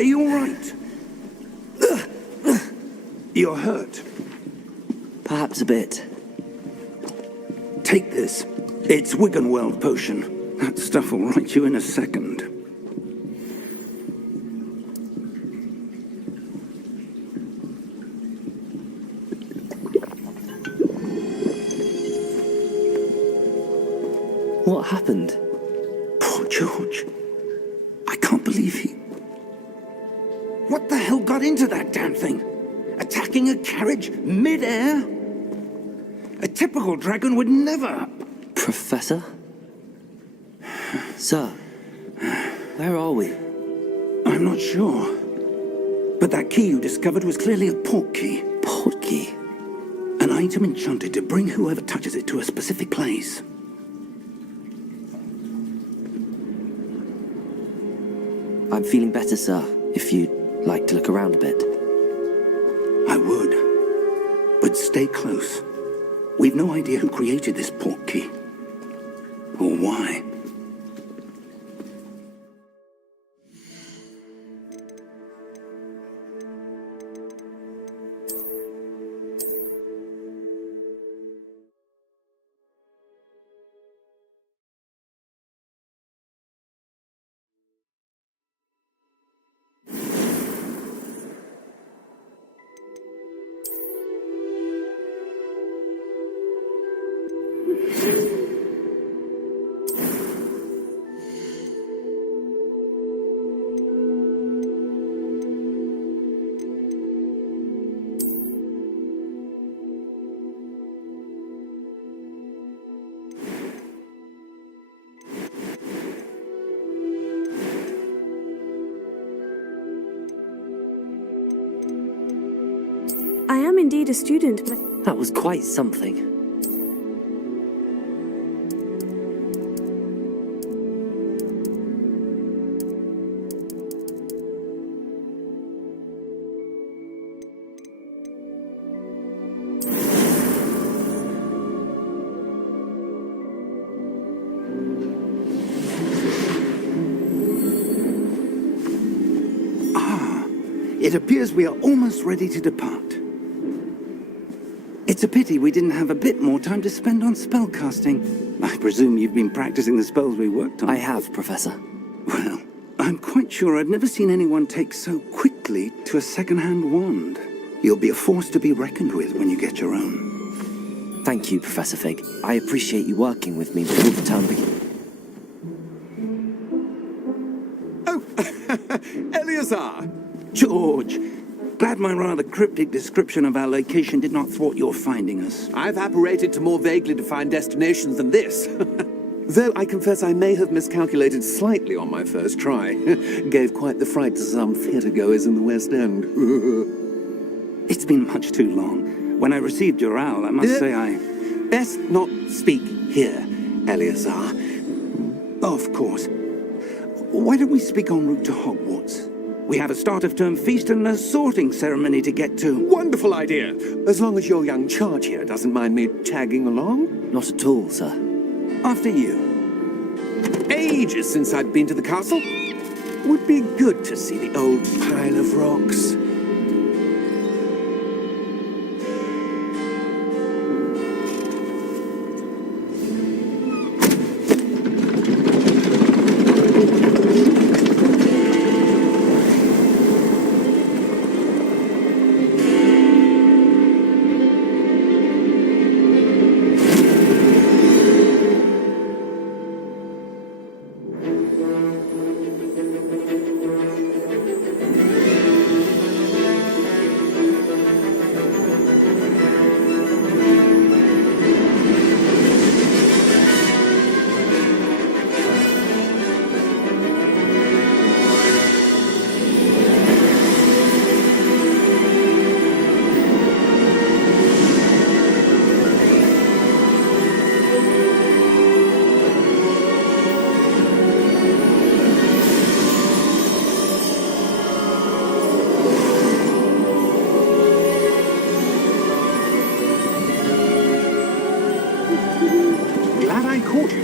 Are you all right? You're hurt. Perhaps a bit. Take this. It's Wiggenweld potion. That stuff will right you in a second. What happened? Poor George. I can't believe he... What the hell got into that damn thing? Attacking a carriage mid-air? A typical dragon would never... Professor? Sir, where are we? I'm not sure. But that key you discovered was clearly a port key. Port key? An item enchanted to bring whoever touches it to a specific place. I'm feeling better, sir, if you'd like to look around a bit. I would. But stay close. We've no idea who created this port key. Or why. I am indeed a student, but That was quite something. It appears we are almost ready to depart. It's a pity we didn't have a bit more time to spend on spellcasting. I presume you've been practicing the spells we worked on. I have, Professor. Well, I'm quite sure I've never seen anyone take so quickly to a second-hand wand. You'll be a force to be reckoned with when you get your own. Thank you, Professor Fig. I appreciate you working with me before the term begins. Oh, Eleazar! George! Glad my rather cryptic description of our location did not thwart your finding us. I've apparated to more vaguely defined destinations than this. Though I confess I may have miscalculated slightly on my first try. Gave quite the fright to some theatre-goers in the West End. It's been much too long. When I received your owl, I must say I... Best not speak here, Eleazar. Of course. Why don't we speak en route to Hogwarts? We have a start-of-term feast and a sorting ceremony to get to. Wonderful idea! As long as your young charge here doesn't mind me tagging along. Not at all, sir. After you. Ages since I'd been to the castle. Would be good to see the old pile of rocks.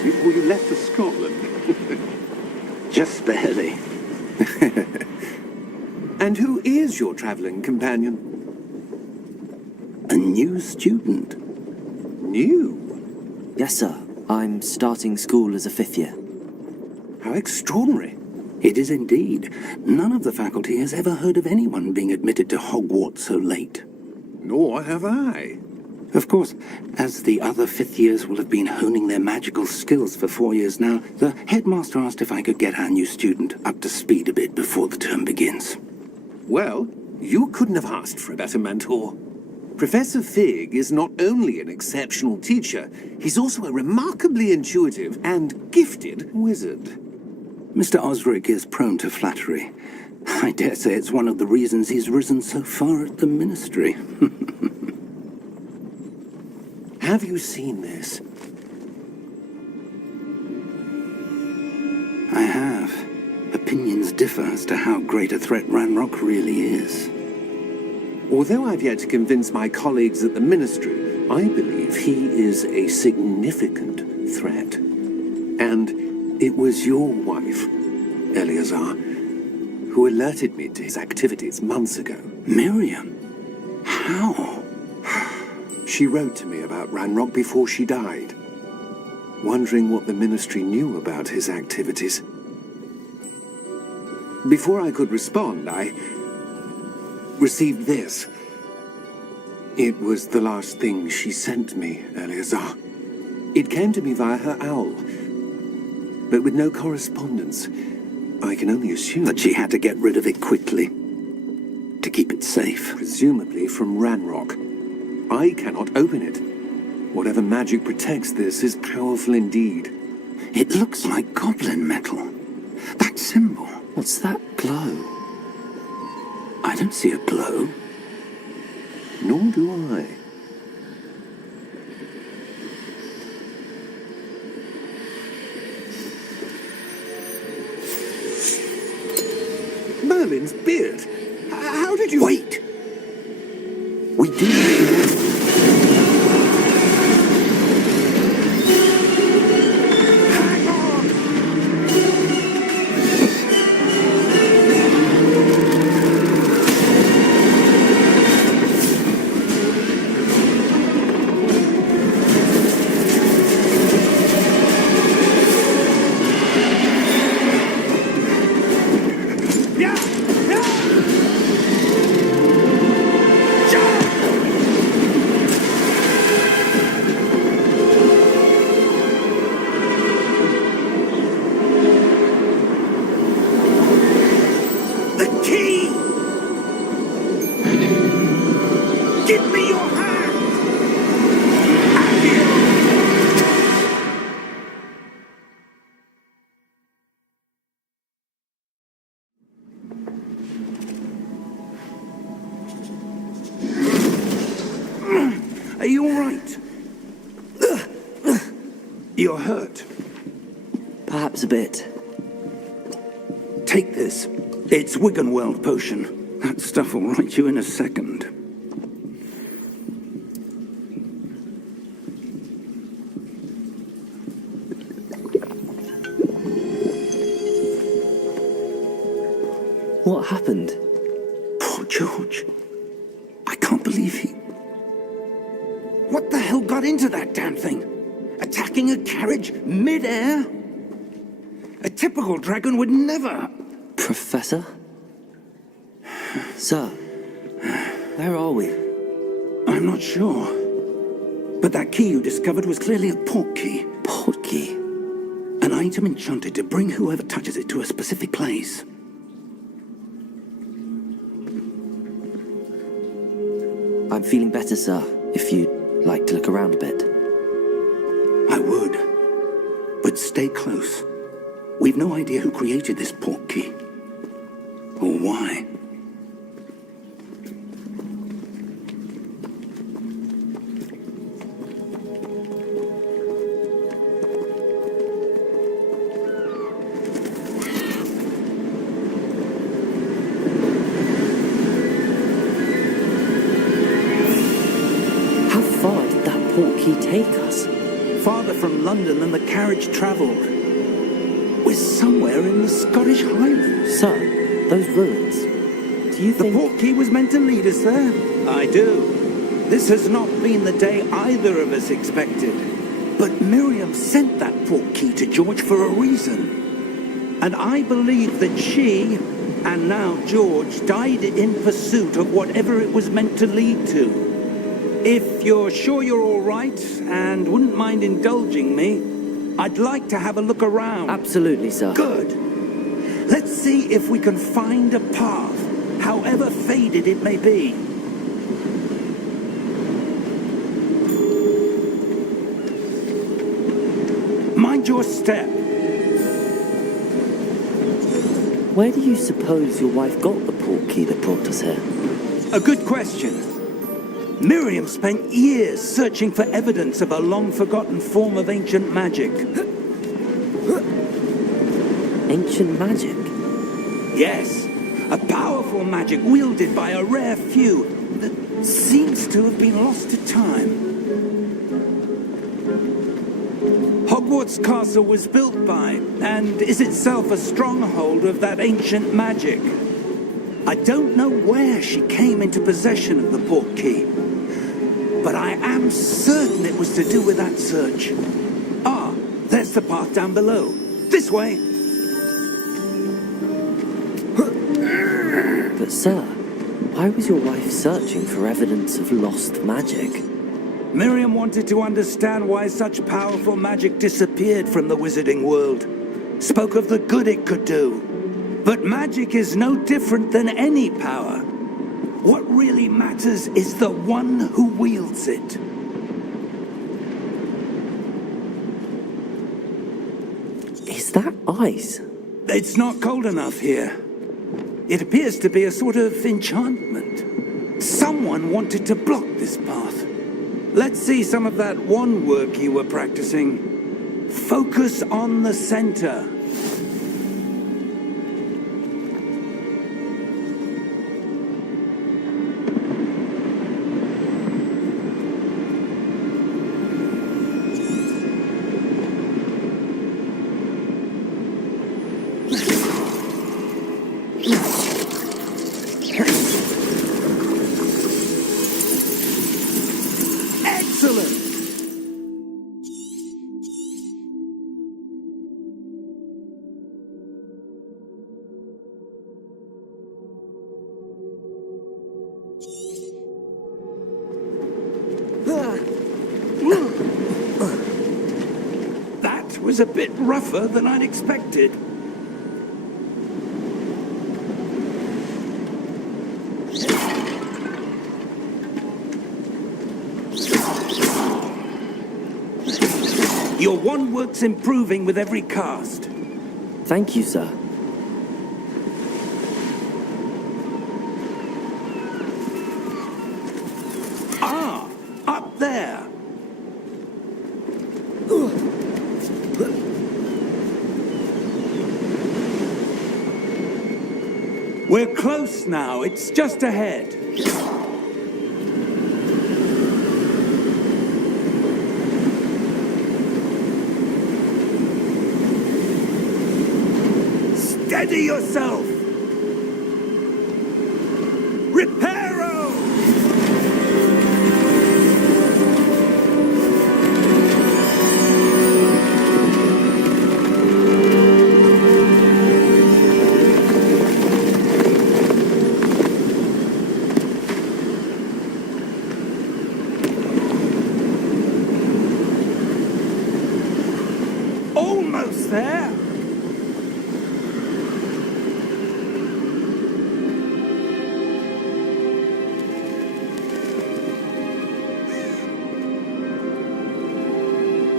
Before you left for Scotland. Just barely. And who is your traveling companion? A new student. New? Yes, sir. I'm starting school as a 5th year. How extraordinary. It is indeed. None of the faculty has ever heard of anyone being admitted to Hogwarts so late. Nor have I. Of course, as the other 5th years will have been honing their magical skills for 4 years now, the headmaster asked if I could get our new student up to speed a bit before the term begins. Well, you couldn't have asked for a better mentor. Professor Fig is not only an exceptional teacher, he's also a remarkably intuitive and gifted wizard. Mr. Osric is prone to flattery. I dare say it's one of the reasons he's risen so far at the ministry. Have you seen this? I have. Opinions differ as to how great a threat Ranrock really is. Although I've yet to convince my colleagues at the Ministry, I believe he is a significant threat. And it was your wife, Eleazar, who alerted me to his activities months ago. Miriam? How? She wrote to me about Ranrock before she died, wondering what the Ministry knew about his activities. Before I could respond, I received this. It was the last thing she sent me, Eleazar. It came to me via her owl, but with no correspondence. I can only assume That she had to get rid of it quickly, to keep it safe. presumably from Ranrock. I cannot open it. Whatever magic protects this is powerful indeed. It looks like goblin metal. That symbol. What's that glow? I don't see a glow. Nor do I. Merlin's beard. How did you... Wait! We do. Give me your hand! Are you all right? You're hurt. Perhaps a bit. Take this. It's Wiggenweld potion. That stuff will right you in a second. What happened? Poor George. I can't believe he... What the hell got into that damn thing? Attacking a carriage mid-air? A typical dragon would never... Professor? Sir, where are we? I'm not sure. But that key you discovered was clearly a port key. Port key? An item enchanted to bring whoever touches it to a specific place. I'm feeling better, sir, if you'd like to look around a bit. I would. But stay close. We've no idea who created this port key. Or why. How far did that port key take us? Farther from London than the carriage travelled. We're somewhere in the Scottish Highlands. Sir, those ruins. Do you The think... portkey was meant to lead us there? I do. This has not been the day either of us expected. But Miriam sent that portkey to George for a reason. And I believe that she, and now George, died in pursuit of whatever it was meant to lead to. If you're sure you're all right, and wouldn't mind indulging me, I'd like to have a look around. Absolutely, sir. Good. Let's see if we can find a path, however faded it may be. Mind your step. Where do you suppose your wife got the portkey that brought us here? A good question. Miriam spent years searching for evidence of a long-forgotten form of ancient magic. Ancient magic? Yes, a powerful magic wielded by a rare few that seems to have been lost to time. Hogwarts Castle was built by, and is itself a stronghold of that ancient magic. I don't know where she came into possession of the portkey, but I am certain it was to do with that search. Ah, there's the path down below. This way. But sir, why was your wife searching for evidence of lost magic? Miriam wanted to understand why such powerful magic disappeared from the wizarding world. Spoke of the good it could do. But magic is no different than any power. What really matters is the one who wields it. Is that ice? It's not cold enough here. It appears to be a sort of enchantment. Someone wanted to block this path. Let's see some of that wand work you were practicing. Focus on the center. That was a bit rougher than I'd expected. Your wand work's improving with every cast. Thank you, sir. Ah, up there. We're close now. It's just ahead. Steady yourself! Reparo! Almost there!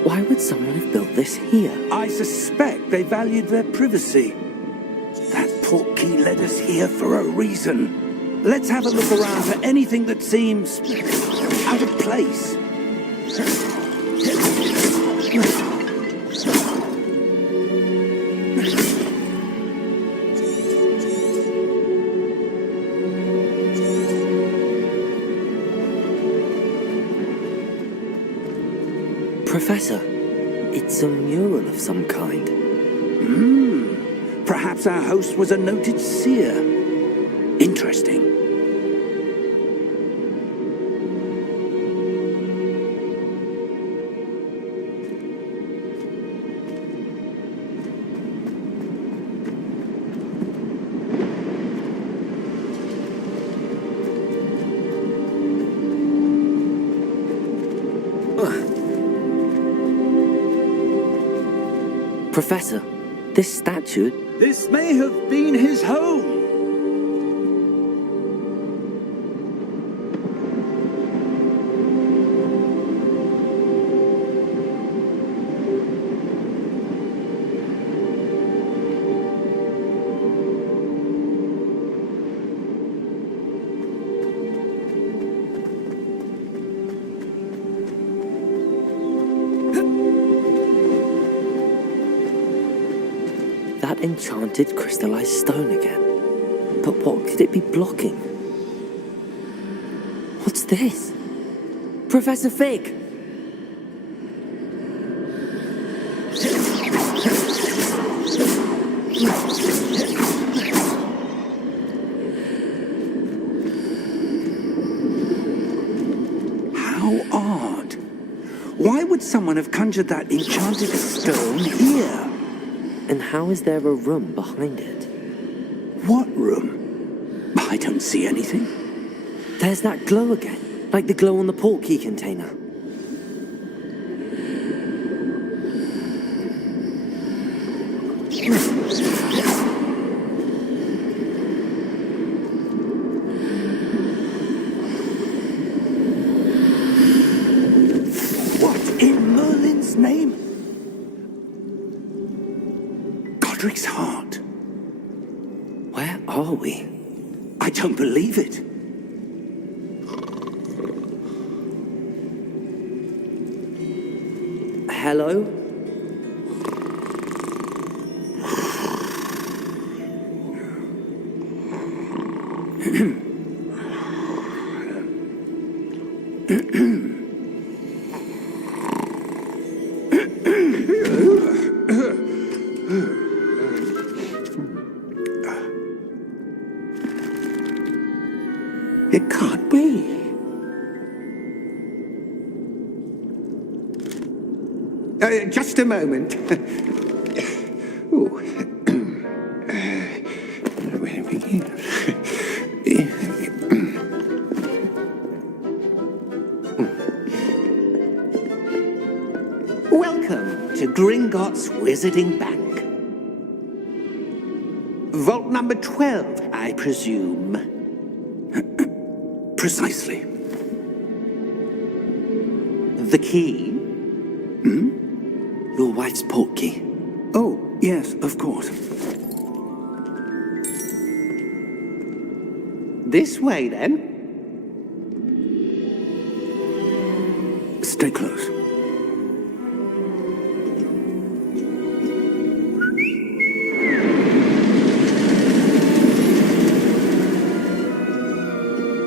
Why would someone have built this here? I suspect they valued their privacy. That portkey led us here for a reason. Let's have a look around for anything that seems out of place. Professor, it's a mural of some kind. Perhaps our host was a noted seer. Interesting. Professor, this statue... This may have been his home. That enchanted crystallized stone again. But what could it be blocking? What's this? Professor Fig! How odd. Why would someone have conjured that enchanted stone here? And how is there a room behind it? What room? I don't see anything. There's that glow again, like the glow on the portkey container. What in Merlin's name? Godric's heart. Where are we? I don't believe it. Hello? It can't be. Just a moment. Ooh. Where to begin? Welcome to Gringotts Wizarding Bank. Vault number 12, I presume. Precisely. The key? Your wife's portkey. Oh, yes, of course. This way, then. Stay close.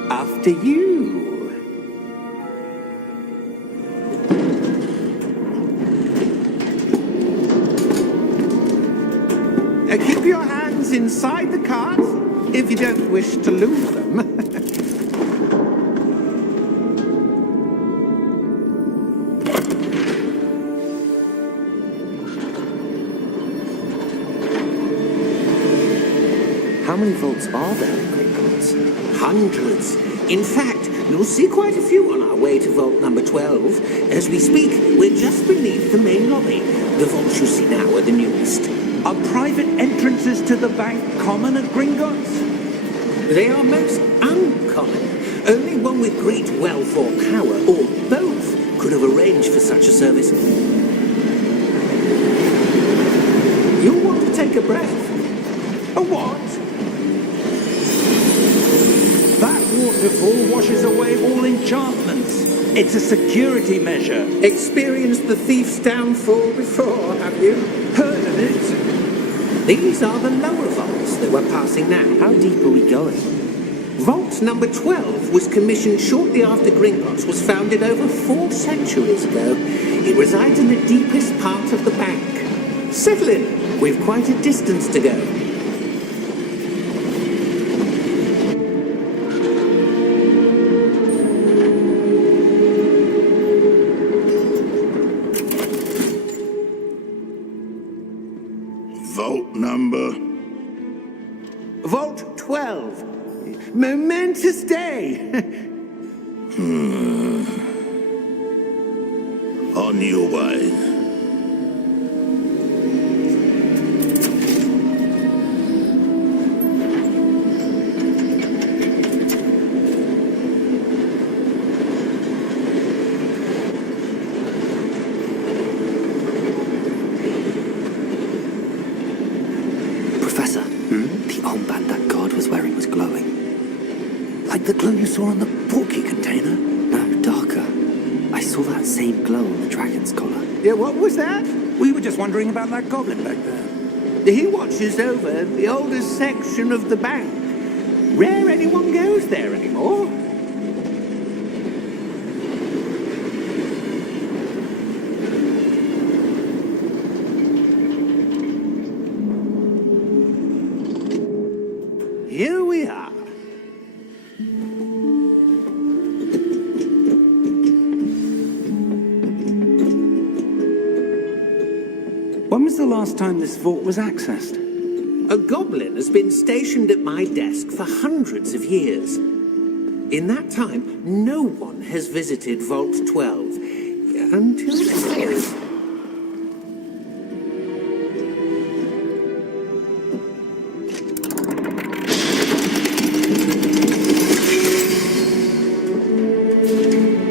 After you. Keep your hands inside the cart if you don't wish to lose them. How many vaults are there in Gringotts? Hundreds. In fact, you'll see quite a few on our way to vault number 12. As we speak, we're just beneath the main lobby. The vaults you see now are the newest. Are private entrances to the bank common at Gringotts? They are most uncommon. Only one with great wealth or power, or both, could have arranged for such a service. You'll want to take a breath. A what? That waterfall washes away all enchantments. It's a security measure. Experienced the thief's downfall before, have you? Heard of it? These are the lower vaults that we're passing now. How deep are we going? Vault number 12 was commissioned shortly after Gringotts was founded over 4 centuries ago. It resides in the deepest part of the bank. Settle in. We've quite a distance to go. Vault 12. Momentous day. On your way. Professor, the armband that guard was wearing was glowing. Like the glow you saw on the porky container? No, darker. I saw that same glow on the dragon's collar. Yeah, what was that? We were just wondering about that goblin back there. He watches over the oldest section of the bank. Rare anyone goes there anymore. Here we are. When was the last time this vault was accessed? A goblin has been stationed at my desk for hundreds of years. In that time, no one has visited Vault 12 until today.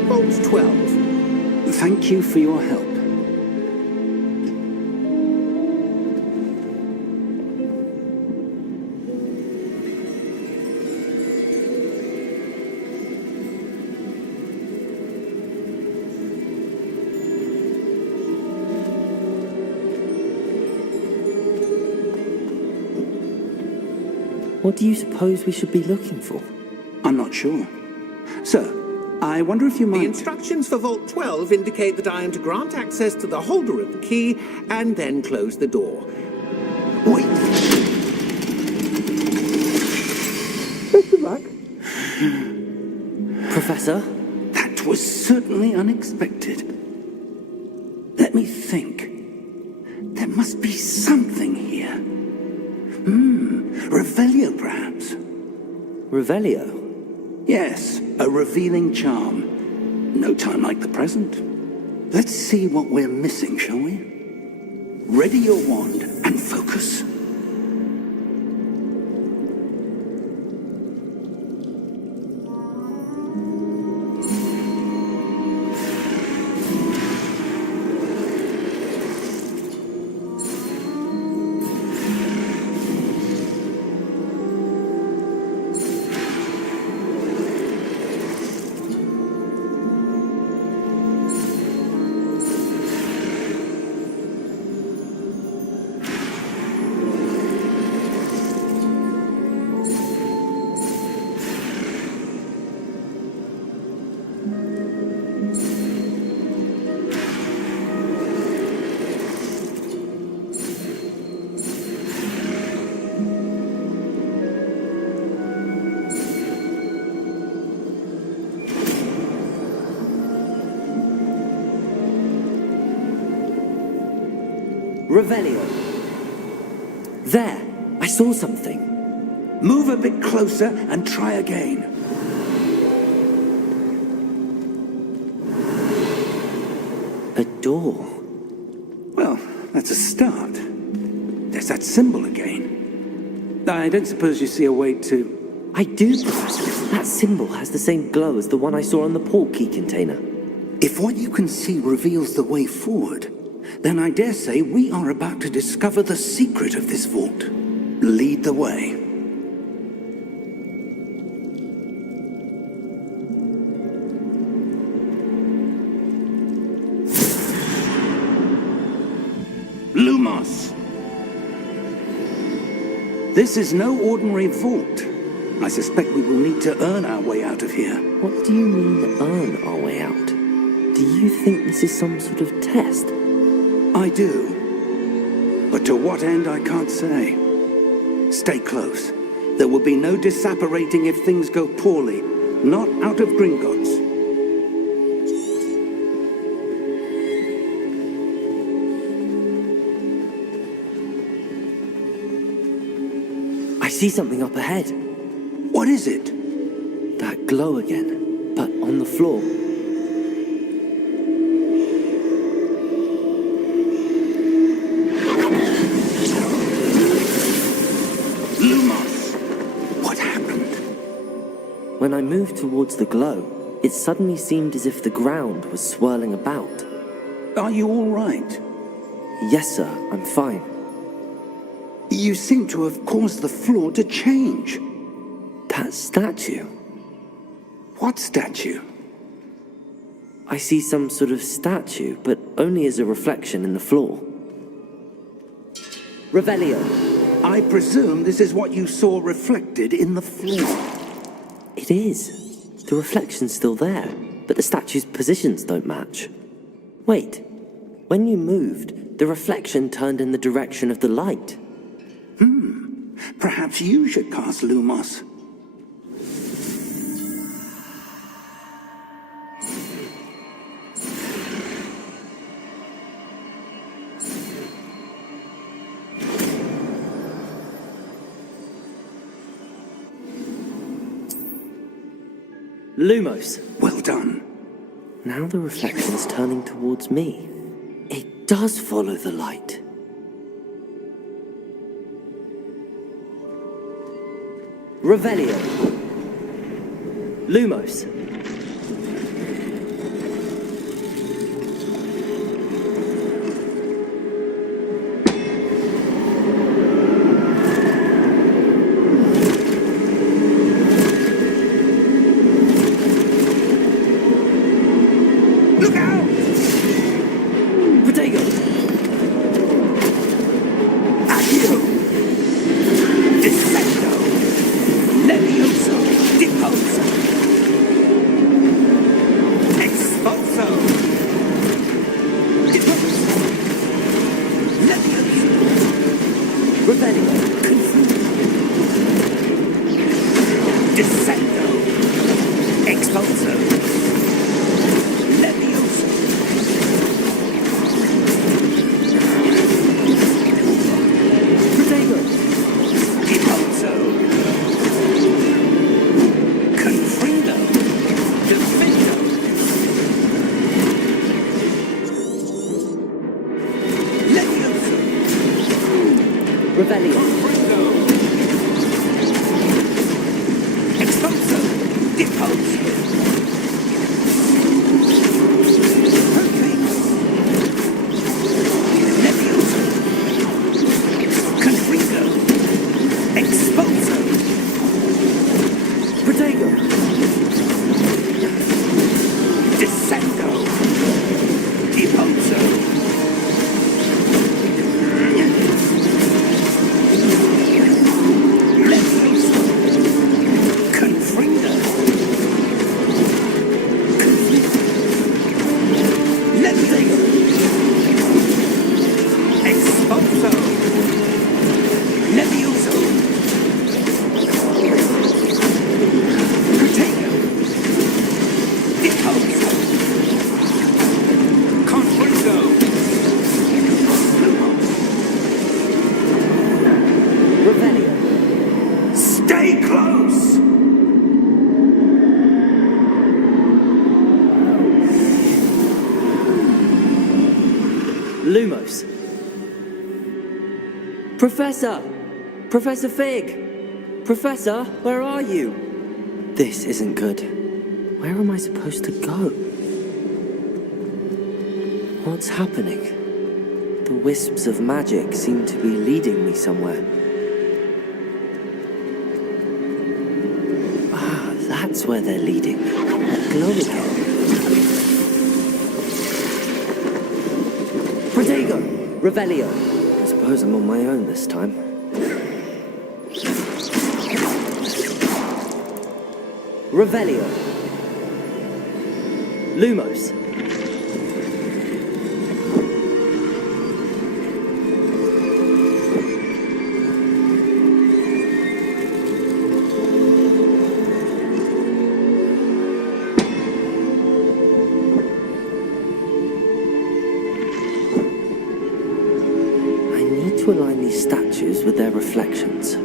Vault 12. Thank you for your help. What do you suppose we should be looking for? I'm not sure. Sir, I wonder if you The might... instructions for Vault 12 indicate that I am to grant access to the holder of the key and then close the door. Wait! Professor? That was certainly unexpected. Let me think. There must be something here. Revelio, perhaps? Revelio? Yes, a revealing charm. No time like the present. Let's see what we're missing, shall we? Ready your wand and focus. Revelio. There! I saw something. Move a bit closer and try again. A door. Well, that's a start. There's that symbol again. I don't suppose you see a way to... I do, Professor. That symbol has the same glow as the one I saw on the port key container. If what you can see reveals the way forward, then I dare say we are about to discover the secret of this vault. Lead the way. Lumos! This is no ordinary vault. I suspect we will need to earn our way out of here. What do you mean, earn our way out? Do you think this is some sort of test? I do. But to what end, I can't say. Stay close. There will be no disapparating if things go poorly. Not out of Gringotts. I see something up ahead. What is it? That glow again, but on the floor. Lumos! What happened? When I moved towards the glow, it suddenly seemed as if the ground was swirling about. Are you all right? Yes, sir, I'm fine. You seem to have caused the floor to change. That statue. What statue? I see some sort of statue, but only as a reflection in the floor. Revelio. I presume this is what you saw reflected in the floor. It is. The reflection's still there, but the statue's positions don't match. Wait. When you moved, the reflection turned in the direction of the light. Perhaps you should cast Lumos. Lumos. Well done. Now the reflection's turning towards me. It does follow the light. Revelio. Lumos. Look out! Protego. Accio! Descendo! Levioso! Deposo! Expulso! Deposo! Levioso! Revelio. Descendo! Expulso! Levioso! Protego. Deposo! Confrido! Defendo! Levioso! Revelio. Confrido! Expulso! Deposo! Perfect! Levioso! Confrido! Expulso! Protego. Descendo! Deposo! Levioso! Confrido! Levioso! Expulso! Levioso! Protego! Deposo! Confrido! Revelio. Stay close! Lumos. Professor! Professor Fig! Professor, where are you? This isn't good. Where am I supposed to go? What's happening? The wisps of magic seem to be leading me somewhere. Ah, that's where they're leading. That glow again. Protego! Revelio. I suppose I'm on my own this time. Revelio. Lumos. I need to align these statues with their reflections.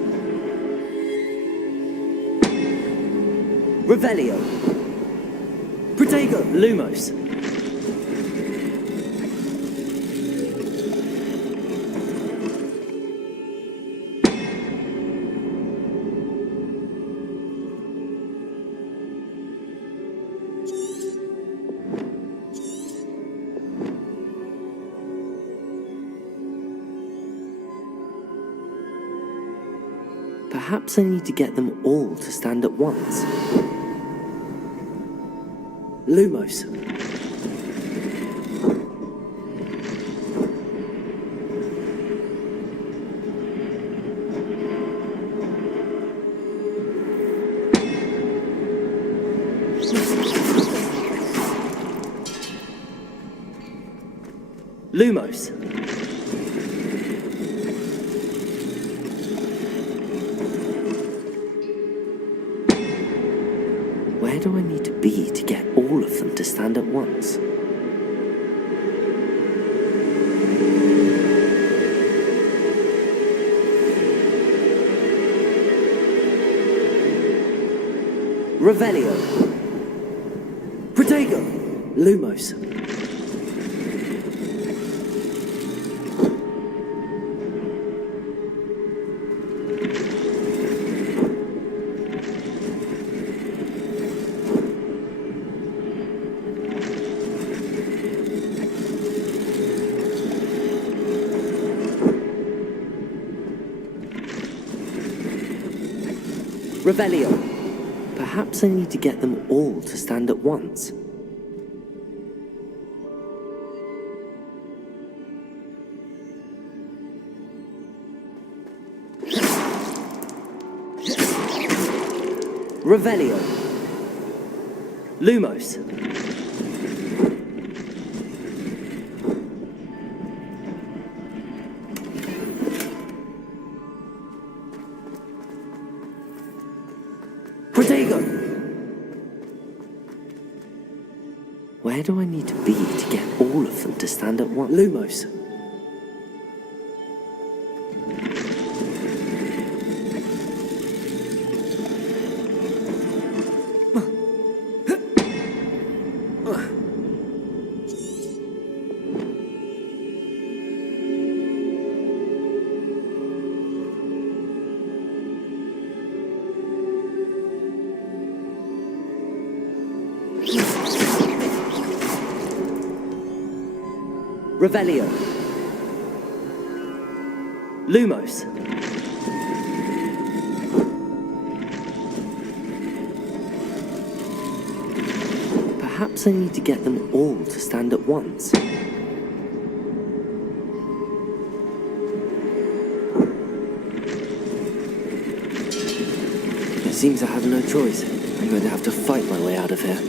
Revelio. Protego. Lumos. Perhaps I need to get them all to stand at once. Lumos. Lumos. Where do I need to be to get all of them to stand at once? Revelio. Protego. Lumos. Revelio. Perhaps I need to get them all to stand at once. Revelio. Lumos. Protego. Where do I need to be to get all of them to stand at once? Lumos. Revelio. Lumos. Perhaps I need to get them all to stand at once. It seems I have no choice. I'm going to have to fight my way out of here.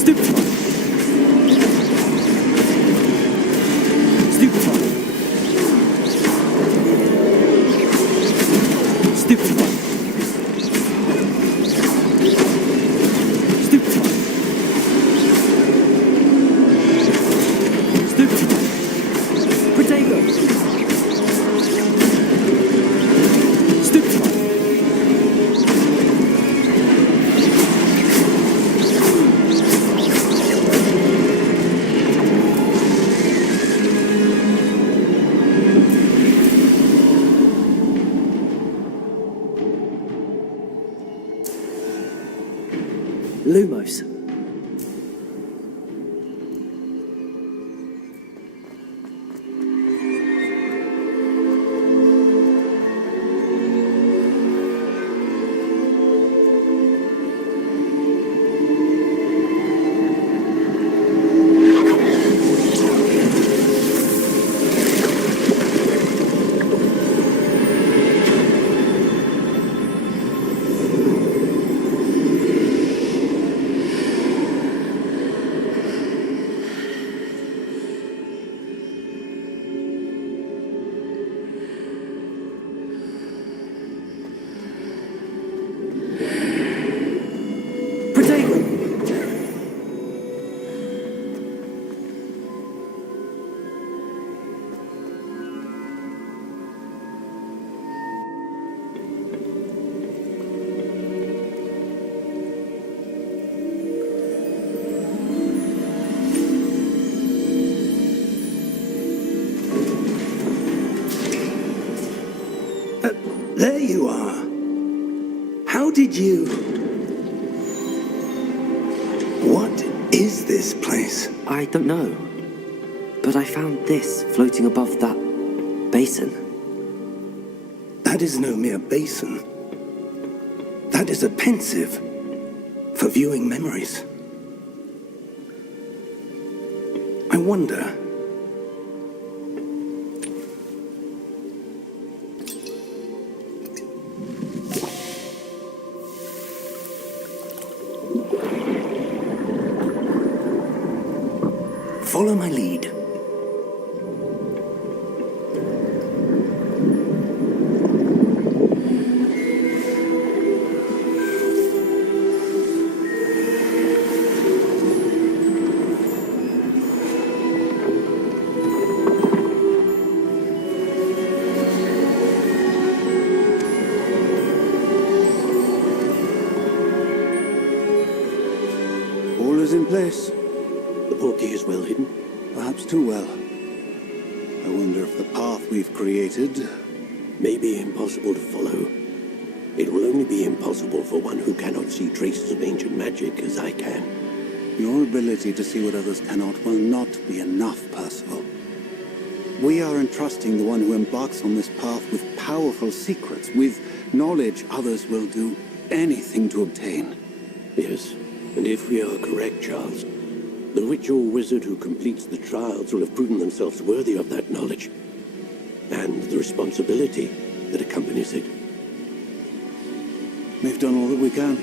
Stupefy. Stupefy. Stupefy. Stupefy. Stupefy. Protego. Stupefy. Lumos. There you are. How did you... What is this place? I don't know. But I found this floating above that basin. That is no mere basin. That is a pensive for viewing memories. I wonder... Follow my lead. All is in place. The portkey is well hidden. Perhaps too well. I wonder if the path we've created... May be impossible to follow. It will only be impossible for one who cannot see traces of ancient magic as I can. Your ability to see what others cannot will not be enough, Percival. We are entrusting the one who embarks on this path with powerful secrets, with knowledge others will do anything to obtain. Yes, and if we are correct, Charles, the witch or wizard who completes the trials will have proven themselves worthy of that knowledge, and the responsibility that accompanies it. We've done all that we can.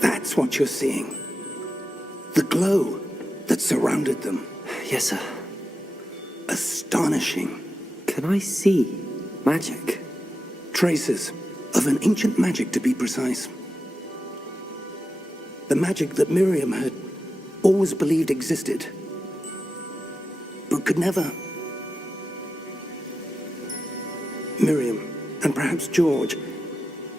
That's what you're seeing. The glow that surrounded them. Yes, sir. Astonishing. Can I see magic? Traces of an ancient magic, to be precise. The magic that Miriam had always believed existed, but could never. Miriam, and perhaps George,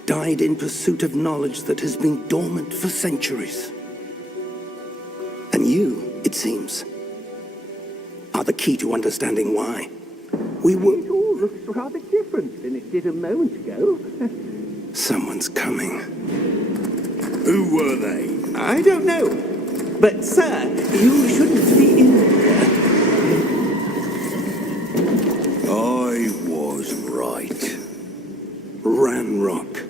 died in pursuit of knowledge that has been dormant for centuries. And you, it seems, are the key to understanding why. We were... It all looks rather different than it did a moment ago. Someone's coming. Who were they? I don't know. But, sir, you shouldn't be in here. I was right. Ranrock.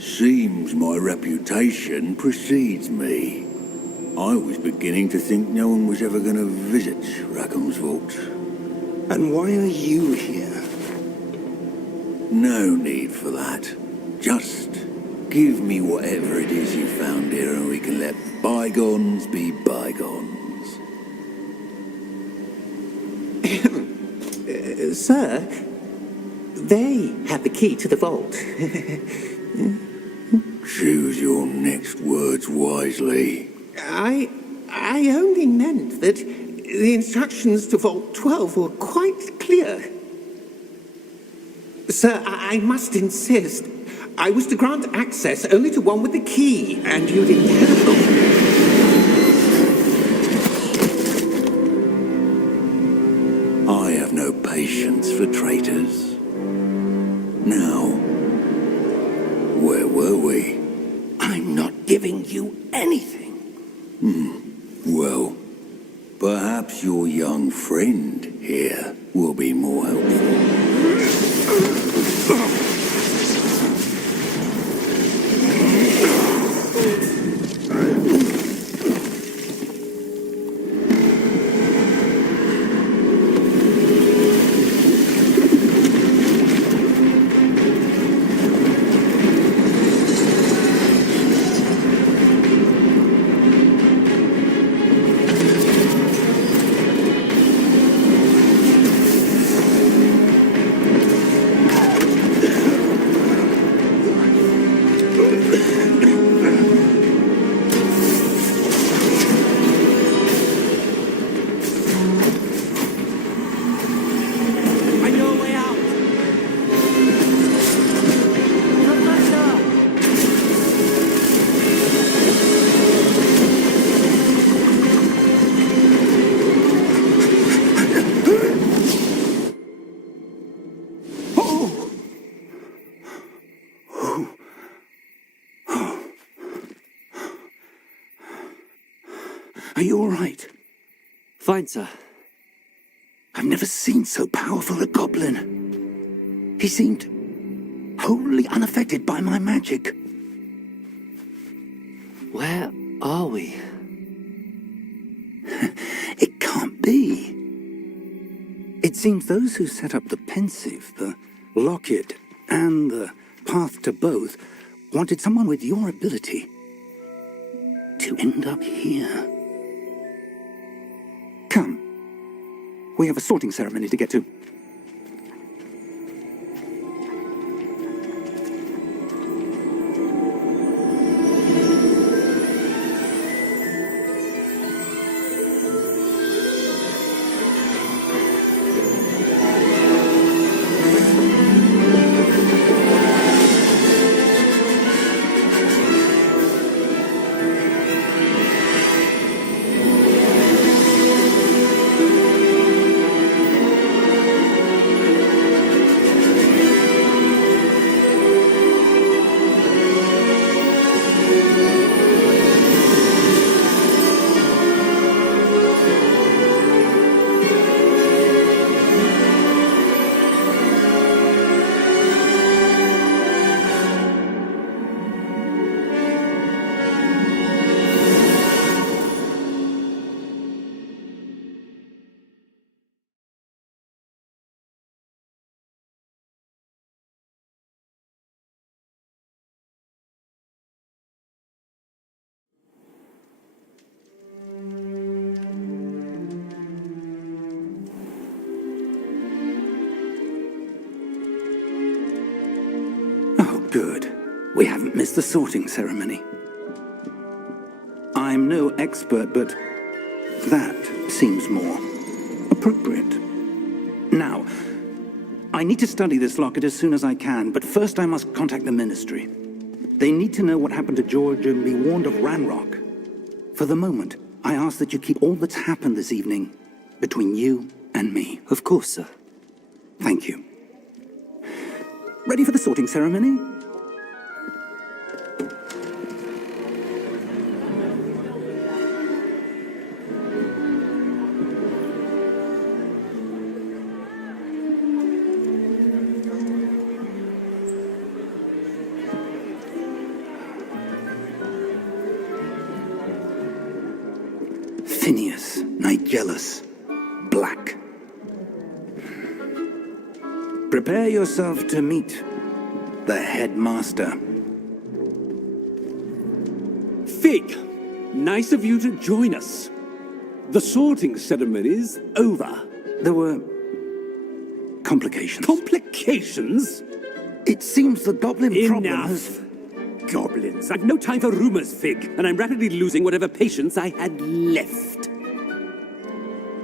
Seems my reputation precedes me. I was beginning to think no one was ever going to visit Rackham's vault. And why are you here? No need for that. Just give me whatever it is you found here and we can let bygones be bygones. Sir, they have the key to the vault. Choose your next words wisely. I only meant that the instructions to Vault 12 were quite clear. Sir, I must insist. I was to grant access only to one with the key, and you didn't have them. I have no patience for traitors. Now, where were we? I'm not giving you anything. Well, perhaps your young friend here will be more helpful. Are you all right? Fine, sir. I've never seen so powerful a goblin. He seemed wholly unaffected by my magic. Where are we? It can't be. It seems those who set up the pensive, the locket, and the path to both wanted someone with your ability to end up here. Come. We have a sorting ceremony to get to. Good. We haven't missed the sorting ceremony. I'm no expert, but that seems more appropriate. Now, I need to study this locket as soon as I can, but first I must contact the Ministry. They need to know what happened to George and be warned of Ranrock. For the moment, I ask that you keep all that's happened this evening between you and me. Of course, sir. Thank you. Ready for the sorting ceremony? Phineas, Nigellus, Black. Prepare yourself to meet the headmaster. Fig, nice of you to join us. The sorting ceremony's over. There were complications. Complications? It seems the goblin problem has... Enough! Goblins. I've no time for rumors, Fig, and I'm rapidly losing whatever patience I had left.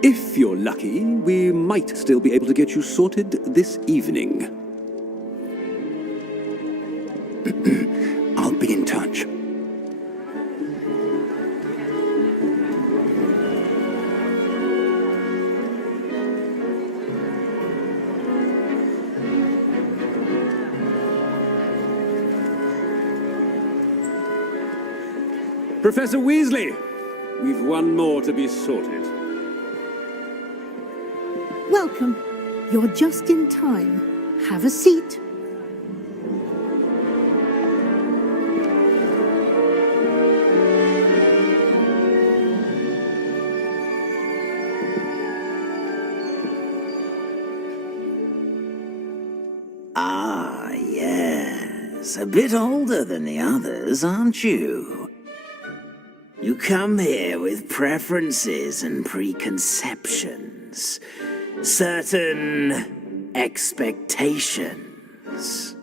If you're lucky, we might still be able to get you sorted this evening. I'll be in touch. Professor Weasley, we've one more to be sorted. Welcome. You're just in time. Have a seat. Ah, yes. A bit older than the others, aren't you? You come here with preferences and preconceptions. Certain expectations.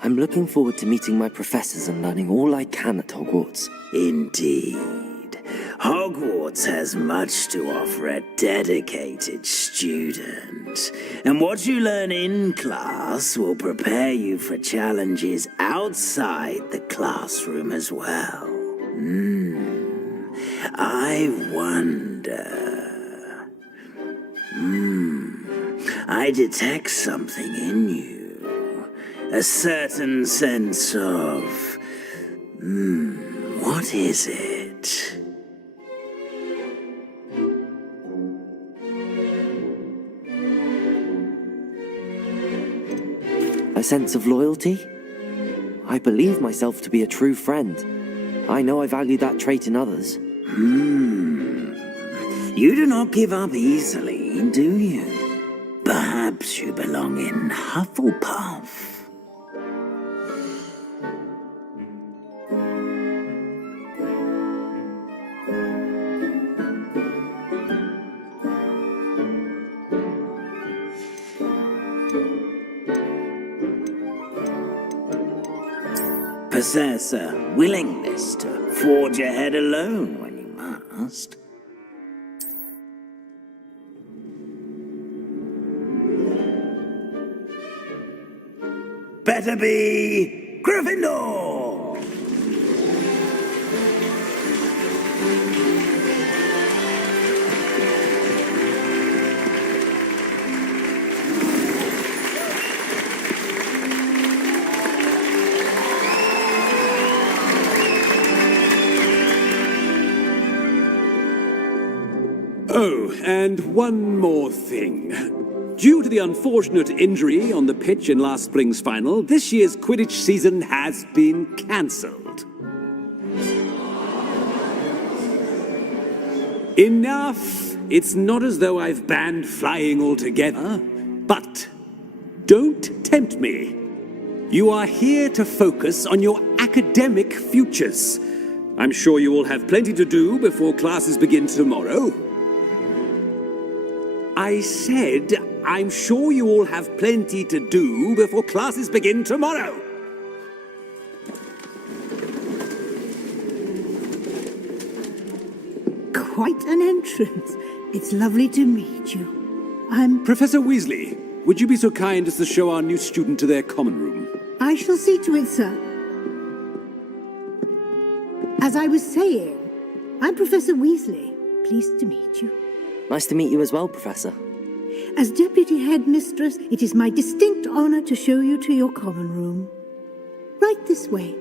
I'm looking forward to meeting my professors and learning all I can at Hogwarts. Indeed. Hogwarts has much to offer a dedicated student. And what you learn in class will prepare you for challenges outside the classroom as well. I wonder... I detect something in you. A certain sense of... what is it? A sense of loyalty? I believe myself to be a true friend. I know I value that trait in others. You do not give up easily, do you? Perhaps you belong in Hufflepuff. Possess a willingness to forge ahead alone when you must. Better be Gryffindor! Oh, and one more thing. Due to the unfortunate injury on the pitch in last spring's final, this year's Quidditch season has been cancelled. Enough! It's not as though I've banned flying altogether, but don't tempt me. You are here to focus on your academic futures. I'm sure you will have plenty to do before classes begin tomorrow. I said, I'm sure you all have plenty to do before classes begin tomorrow. Quite an entrance. It's lovely to meet you. I'm... Professor Weasley, would you be so kind as to show our new student to their common room? I shall see to it, sir. As I was saying, I'm Professor Weasley. Pleased to meet you. Nice to meet you as well, Professor. As Deputy Headmistress, it is my distinct honor to show you to your common room. Right this way.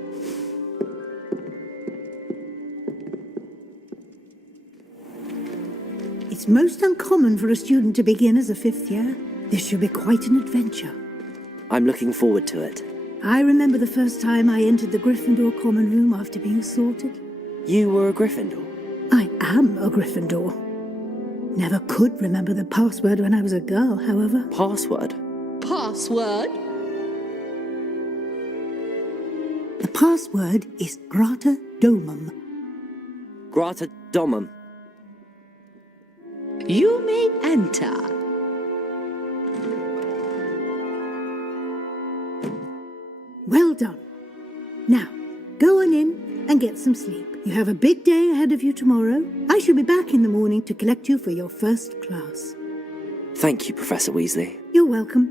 It's most uncommon for a student to begin as a fifth year. This should be quite an adventure. I'm looking forward to it. I remember the first time I entered the Gryffindor common room after being sorted. You were a Gryffindor? I am a Gryffindor. Never could remember the password when I was a girl, however. Password? Password? The password is Grata Domum. Grata Domum. You may enter. Well done. Now, go on in and get some sleep. You have a big day ahead of you tomorrow. I shall be back in the morning to collect you for your first class. Thank you, Professor Weasley. You're welcome.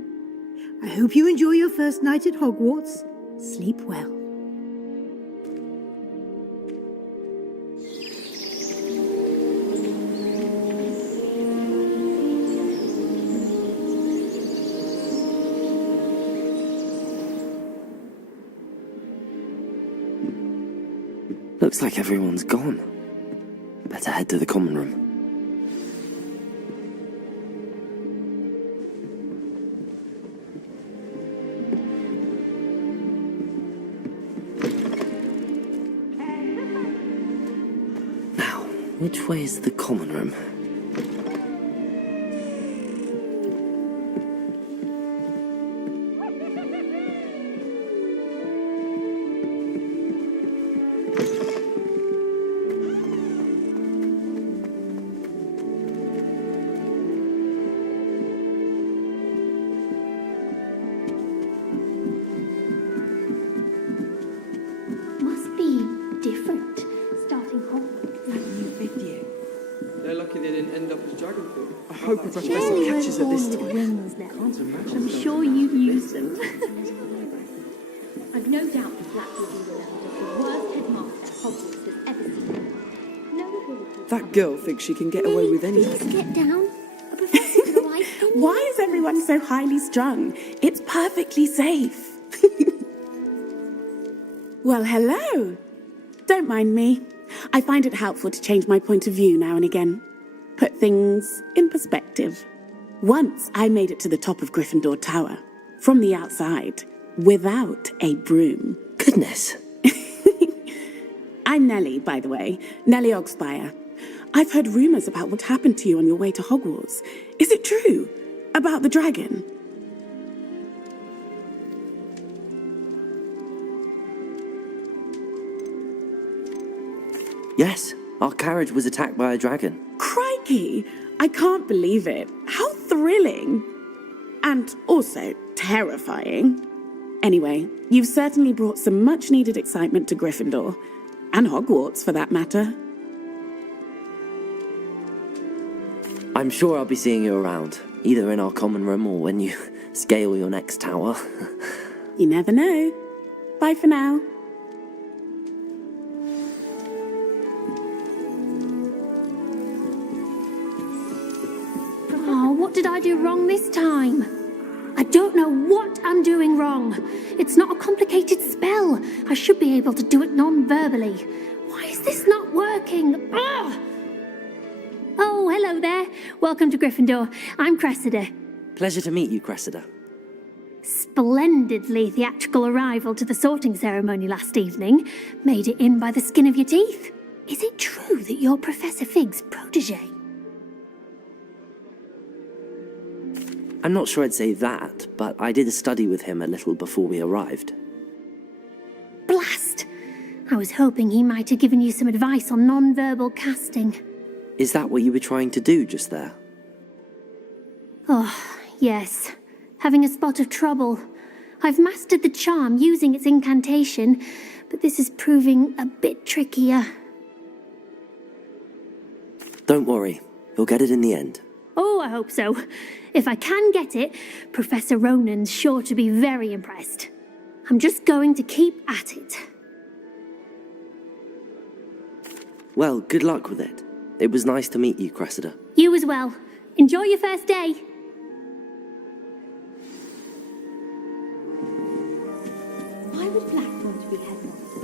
I hope you enjoy your first night at Hogwarts. Sleep well. Looks like everyone's gone. Better head to the common room. Now, which way is the common room? I hope a professor catches her this time. Wings now. I'm sure you've used them. I've no doubt that Black will be remembered as the worst headmaster Hogwarts has ever seen. No ability. That girl thinks she can get away with anything. Please get down. A professor could arrive any Why is everyone so highly strung? It's perfectly safe. Well, hello. Don't mind me. I find it helpful to change my point of view now and again. Put things in perspective. Once I made it to the top of Gryffindor Tower, from the outside, without a broom. Goodness. I'm Nellie, by the way. Nellie Ogspire. I've heard rumours about what happened to you on your way to Hogwarts. Is it true? About the dragon? Yes, our carriage was attacked by a dragon. Crikey! I can't believe it. How thrilling! And also terrifying. Anyway, you've certainly brought some much-needed excitement to Gryffindor. And Hogwarts, for that matter. I'm sure I'll be seeing you around, either in our common room or when you scale your next tower. You never know. Bye for now. Oh, what did I do wrong this time? I don't know what I'm doing wrong. It's not a complicated spell. I should be able to do it non-verbally. Why is this not working? Ugh! Oh, hello there. Welcome to Gryffindor. I'm Cressida. Pleasure to meet you, Cressida. Splendidly theatrical arrival to the sorting ceremony last evening. Made it in by the skin of your teeth. Is it true that you're Professor Fig's protege? I'm not sure I'd say that, but I did a study with him a little before we arrived. Blast! I was hoping he might have given you some advice on non-verbal casting. Is that what you were trying to do just there? Oh, yes. Having a spot of trouble. I've mastered the charm using its incantation, but this is proving a bit trickier. Don't worry, you'll get it in the end. Oh, I hope so. If I can get it, Professor Ronan's sure to be very impressed. I'm just going to keep at it. Well, good luck with it. It was nice to meet you, Cressida. You as well. Enjoy your first day. Why would Black want to be headmaster?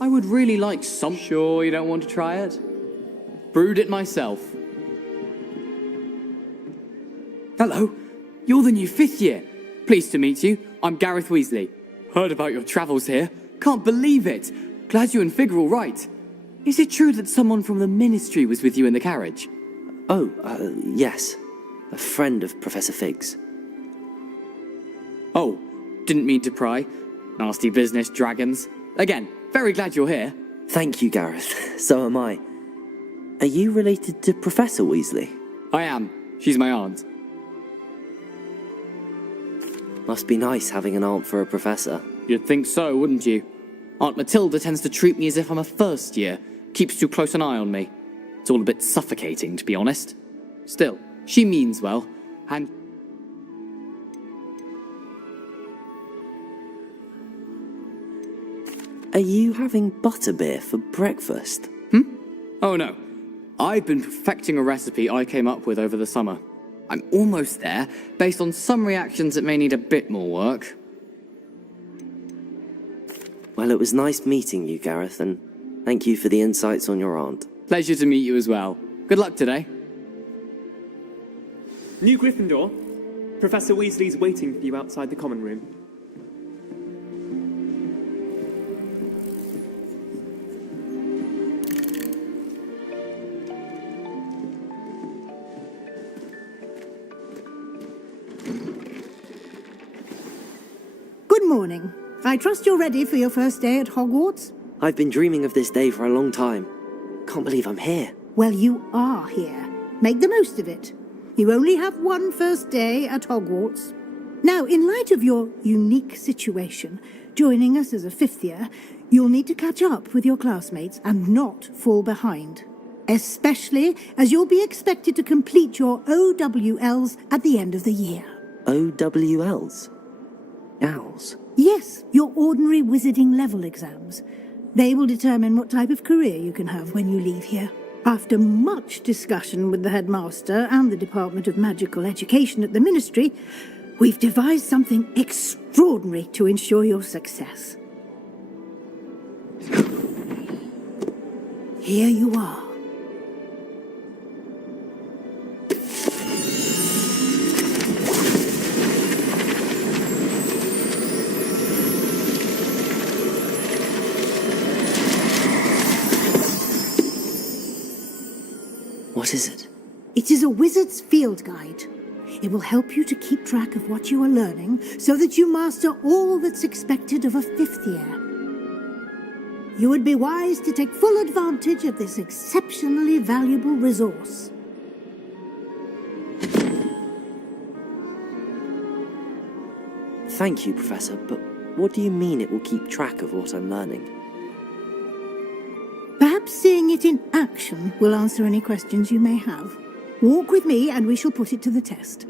I would really like some... Sure you don't want to try it? Brewed it myself. Hello, you're the new 5th year. Pleased to meet you. I'm Gareth Weasley. Heard about your travels here. Can't believe it. Glad you and Fig are all right. Is it true that someone from the Ministry was with you in the carriage? Oh, yes. A friend of Professor Fig's. Oh, didn't mean to pry. Nasty business, dragons. Again, very glad you're here. Thank you, Gareth. So am I. Are you related to Professor Weasley? I am. She's my aunt. Must be nice having an aunt for a professor. You'd think so, wouldn't you? Aunt Matilda tends to treat me as if I'm a first year. Keeps too close an eye on me. It's all a bit suffocating, to be honest. Still, she means well, and... Are you having butterbeer for breakfast? Oh no. I've been perfecting a recipe I came up with over the summer. I'm almost there, based on some reactions that may need a bit more work. Well, it was nice meeting you, Gareth, and thank you for the insights on your aunt. Pleasure to meet you as well. Good luck today. New Gryffindor. Professor Weasley's waiting for you outside the common room. Good morning. I trust you're ready for your first day at Hogwarts? I've been dreaming of this day for a long time. Can't believe I'm here. Well, you are here. Make the most of it. You only have one first day at Hogwarts. Now, in light of your unique situation, joining us as a fifth year, you'll need to catch up with your classmates and not fall behind. Especially as you'll be expected to complete your OWLs at the end of the year. OWLs? Owls? Yes, your ordinary wizarding level exams. They will determine what type of career you can have when you leave here. After much discussion with the headmaster and the Department of Magical Education at the Ministry, we've devised something extraordinary to ensure your success. Here you are. What is it? It is a wizard's field guide. It will help you to keep track of what you are learning so that you master all that's expected of a fifth year. You would be wise to take full advantage of this exceptionally valuable resource. Thank you, Professor, but what do you mean it will keep track of what I'm learning? Perhaps seeing it in action will answer any questions you may have. Walk with me and we shall put it to the test.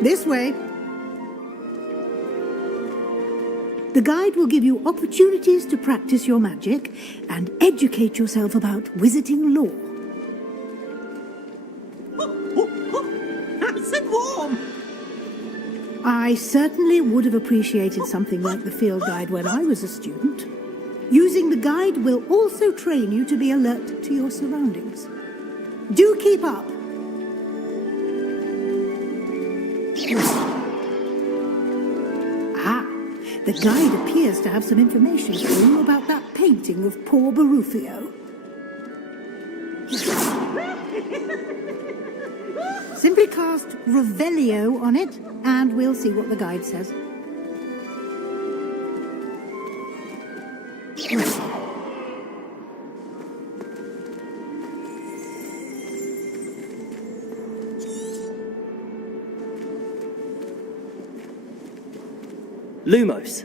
This way. The guide will give you opportunities to practice your magic and educate yourself about wizarding lore. Nice and warm! I certainly would have appreciated something like the field guide when I was a student. Using the guide will also train you to be alert to your surroundings. Do keep up! The guide appears to have some information for you about that painting of poor Barufio. Simply cast Revelio on it, and we'll see what the guide says. Lumos.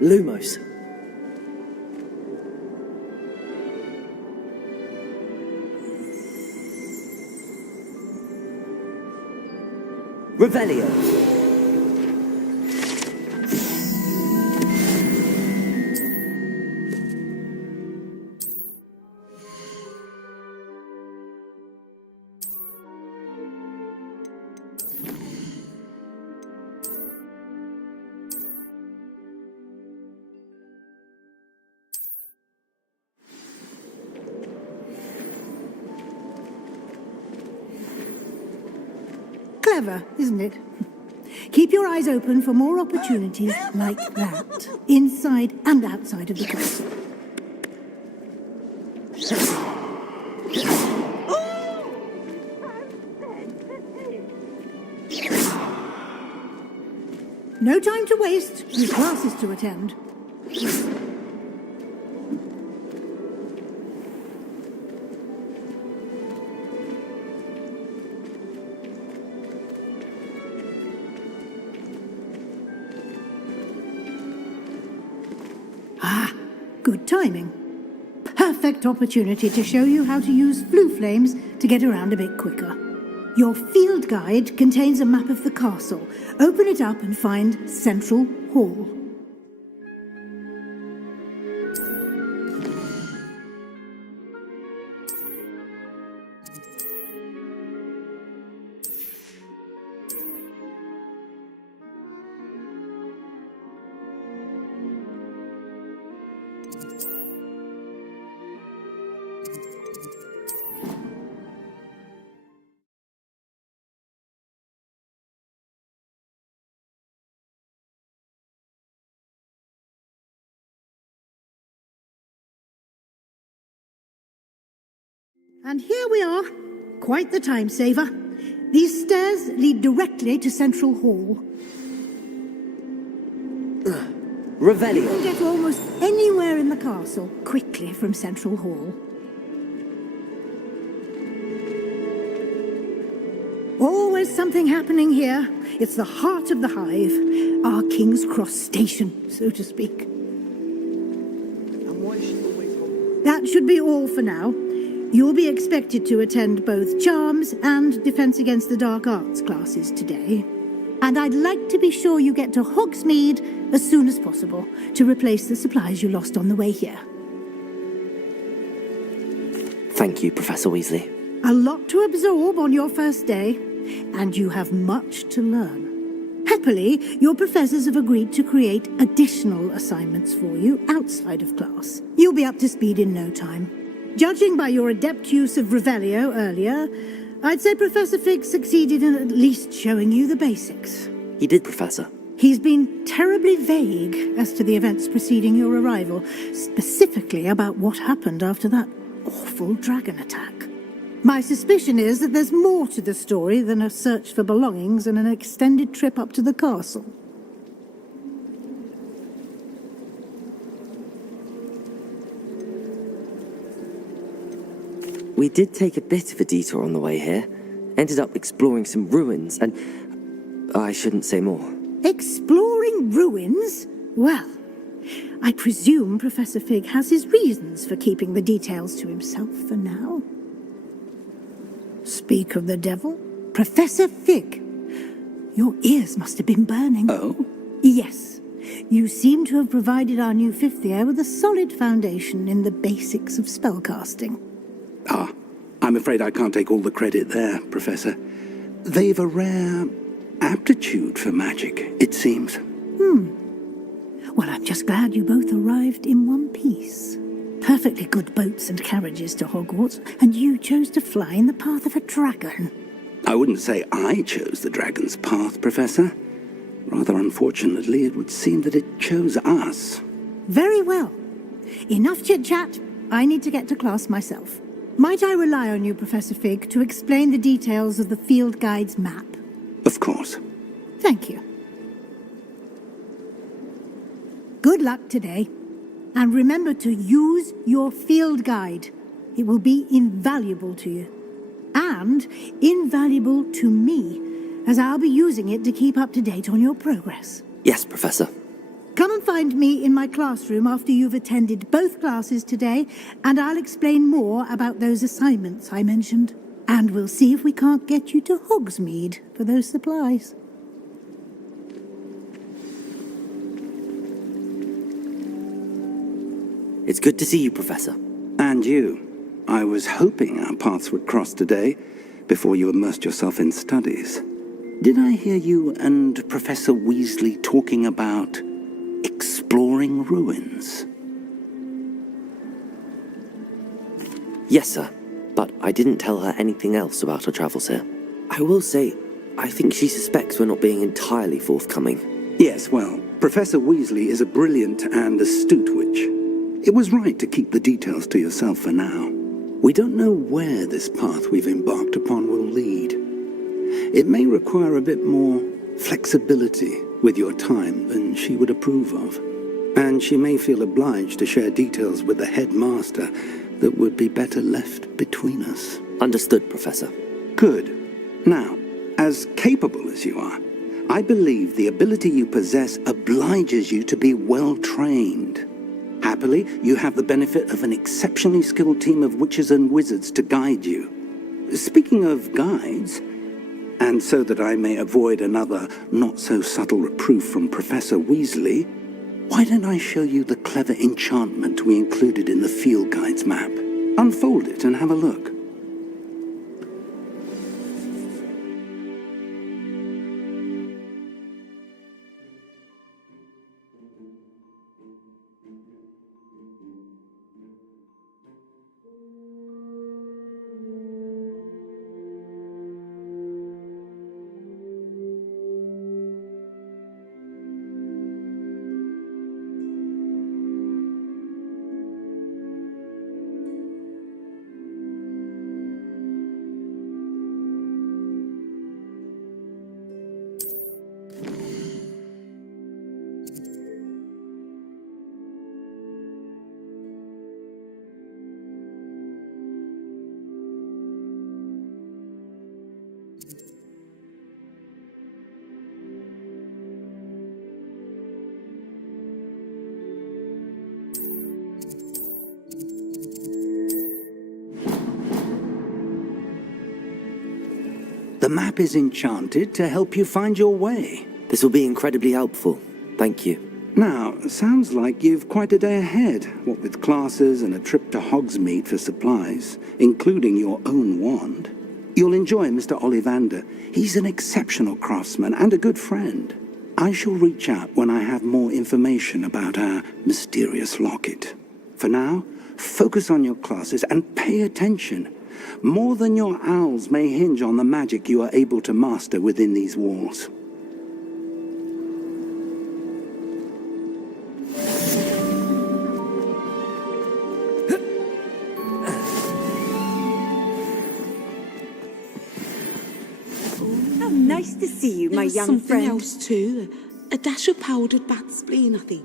Lumos. Revelio. Clever, isn't it? Keep your eyes open for more opportunities like that, inside and outside of the castle. No time to waste. There's classes to attend. Good timing. Perfect opportunity to show you how to use flue flames to get around a bit quicker. Your field guide contains a map of the castle. Open it up and find Central Hall. And here we are. Quite the time saver. These stairs lead directly to Central Hall. Revelio. You can get almost anywhere in the castle quickly from Central Hall. Always something happening here. It's the heart of the hive. Our King's Cross station, so to speak. That should be all for now. You'll be expected to attend both Charms and Defense Against the Dark Arts classes today. And I'd like to be sure you get to Hogsmeade as soon as possible to replace the supplies you lost on the way here. Thank you, Professor Weasley. A lot to absorb on your first day, and you have much to learn. Happily, your professors have agreed to create additional assignments for you outside of class. You'll be up to speed in no time. Judging by your adept use of Revelio earlier, I'd say Professor Fig succeeded in at least showing you the basics. He did, Professor. He's been terribly vague as to the events preceding your arrival, specifically about what happened after that awful dragon attack. My suspicion is that there's more to the story than a search for belongings and an extended trip up to the castle. We did take a bit of a detour on the way here. Ended up exploring some ruins, and I shouldn't say more. Exploring ruins? Well, I presume Professor Fig has his reasons for keeping the details to himself for now. Speak of the devil. Professor Fig, your ears must have been burning. Oh? Yes. You seem to have provided our new fifth year with a solid foundation in the basics of spellcasting. Ah, I'm afraid I can't take all the credit there, Professor. They've a rare aptitude for magic, it seems. Well, I'm just glad you both arrived in one piece. Perfectly good boats and carriages to Hogwarts, and you chose to fly in the path of a dragon. I wouldn't say I chose the dragon's path, Professor. Rather unfortunately, it would seem that it chose us. Very well. Enough chit-chat. I need to get to class myself. Might I rely on you, Professor Fig, to explain the details of the field guide's map? Of course. Thank you. Good luck today. And remember to use your field guide. It will be invaluable to you. And invaluable to me, as I'll be using it to keep up to date on your progress. Yes, Professor. Come and find me in my classroom after you've attended both classes today, and I'll explain more about those assignments I mentioned. And we'll see if we can't get you to Hogsmeade for those supplies. It's good to see you, Professor. And you. I was hoping our paths would cross today, before you immersed yourself in studies. Did I hear you and Professor Weasley talking about exploring ruins? Yes, sir. But I didn't tell her anything else about our travels here. I will say, I think she suspects we're not being entirely forthcoming. Yes, well, Professor Weasley is a brilliant and astute witch. It was right to keep the details to yourself for now. We don't know where this path we've embarked upon will lead. It may require a bit more flexibility with your time than she would approve of. And she may feel obliged to share details with the headmaster that would be better left between us. Understood, Professor. Good. Now, as capable as you are, I believe the ability you possess obliges you to be well trained. Happily, you have the benefit of an exceptionally skilled team of witches and wizards to guide you. Speaking of guides, and so that I may avoid another not-so-subtle reproof from Professor Weasley, why don't I show you the clever enchantment we included in the field guide's map? Unfold it and have a look. The map is enchanted to help you find your way. This will be incredibly helpful. Thank you. Now, sounds like you've quite a day ahead, what with classes and a trip to Hogsmeade for supplies, including your own wand. You'll enjoy Mr. Ollivander. He's an exceptional craftsman and a good friend. I shall reach out when I have more information about our mysterious locket. For now, focus on your classes and pay attention. More than your owls may hinge on the magic you are able to master within these walls. How nice to see you, my young something friend. else too. A dash of powdered bat spleen, I think.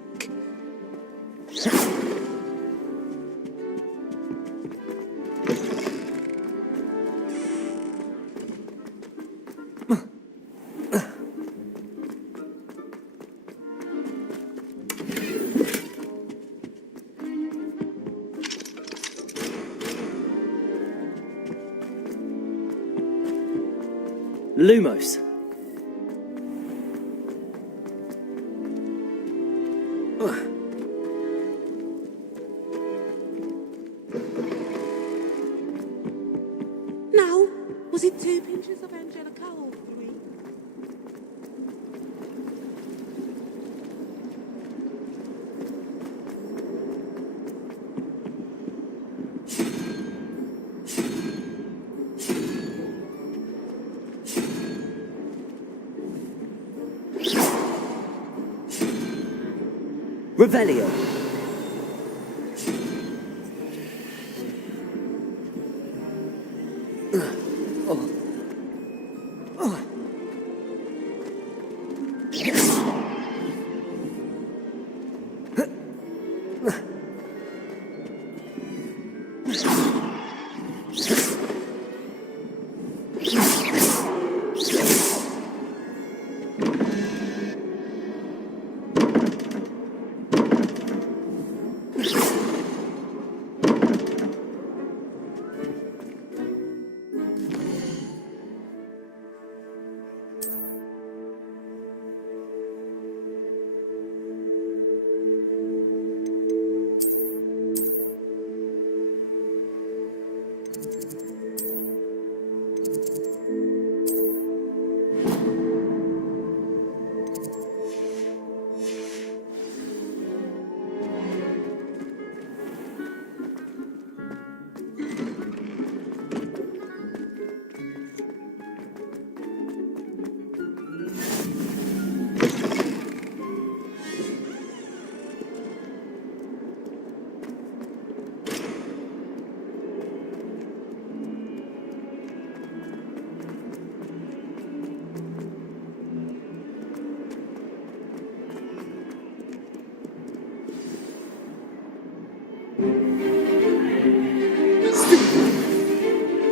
Lumos. Now, was it 2 pinches of Angelica or 3? Revelio.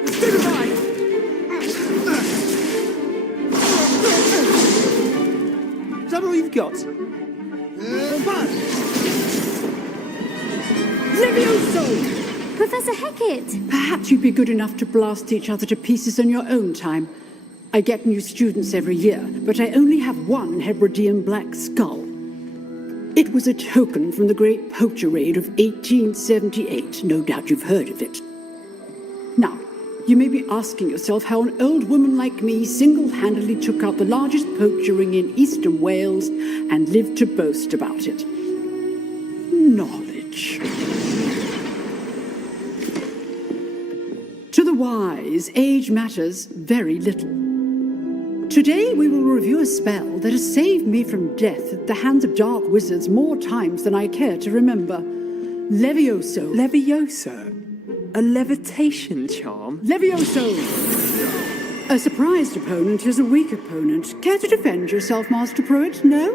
Stupefy! Is that all you've got? Levioso! Professor Hecat! Perhaps you'd be good enough to blast each other to pieces in your own time. I get new students every year, but I only have one Hebridean black skull. It was a token from the Great Poacher Raid of 1878. No doubt you've heard of it. Now, you may be asking yourself how an old woman like me single-handedly took out the largest poacher ring in eastern Wales and lived to boast about it. Knowledge. To the wise, age matters very little. Today we will review a spell that has saved me from death at the hands of dark wizards more times than I care to remember. Levioso. Levioso? A levitation charm? Levioso! A surprised opponent is a weak opponent. Care to defend yourself, Master Pruitt? No?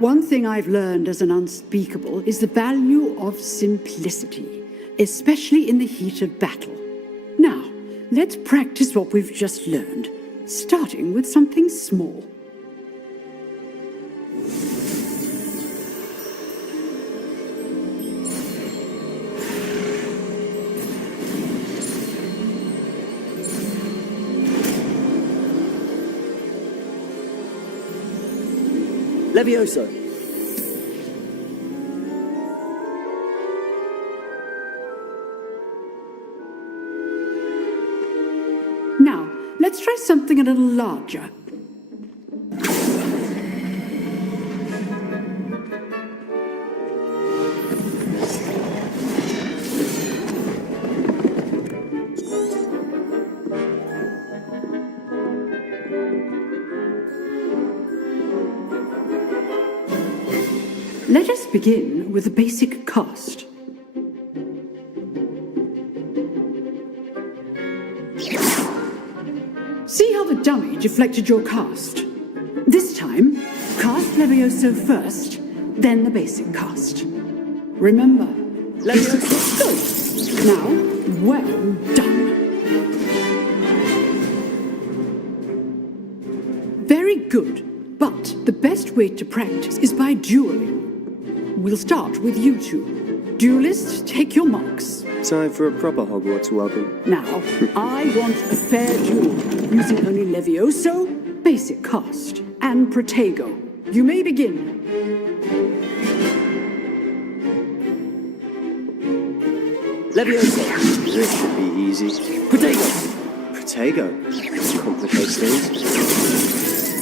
One thing I've learned as an unspeakable is the value of simplicity, especially in the heat of battle. Now, let's practice what we've just learned, starting with something small. Levioso! Now, let's try something a little larger. Let us begin with the basic cast. See how the dummy deflected your cast? This time, cast Levioso first, then the basic cast. Remember, Levioso go! Now, well done. Very good, but the best way to practice is by dueling. We'll start with you two. Duelists, take your marks. Time for a proper Hogwarts welcome. Now, I want a fair duel, using only Levioso, basic cast, and Protego. You may begin. Levioso. This should be easy. Protego! Protego? Complicates things.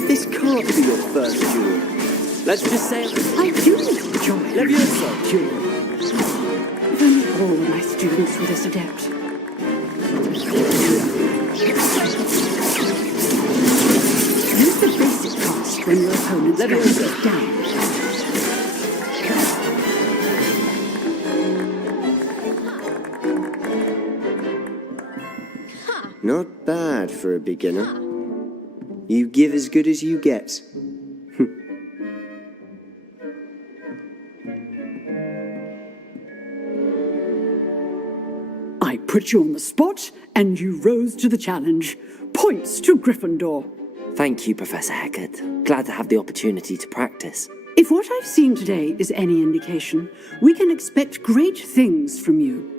This can't be your first duel. Let's just say I do enjoy Levioso! duel. If only all of my students were this adept. Use the basic cast when your opponent's Levioso down. Not bad for a beginner. You give as good as you get. I put you on the spot, and you rose to the challenge. Points to Gryffindor. Thank you, Professor Hecat. Glad to have the opportunity to practice. If what I've seen today is any indication, we can expect great things from you.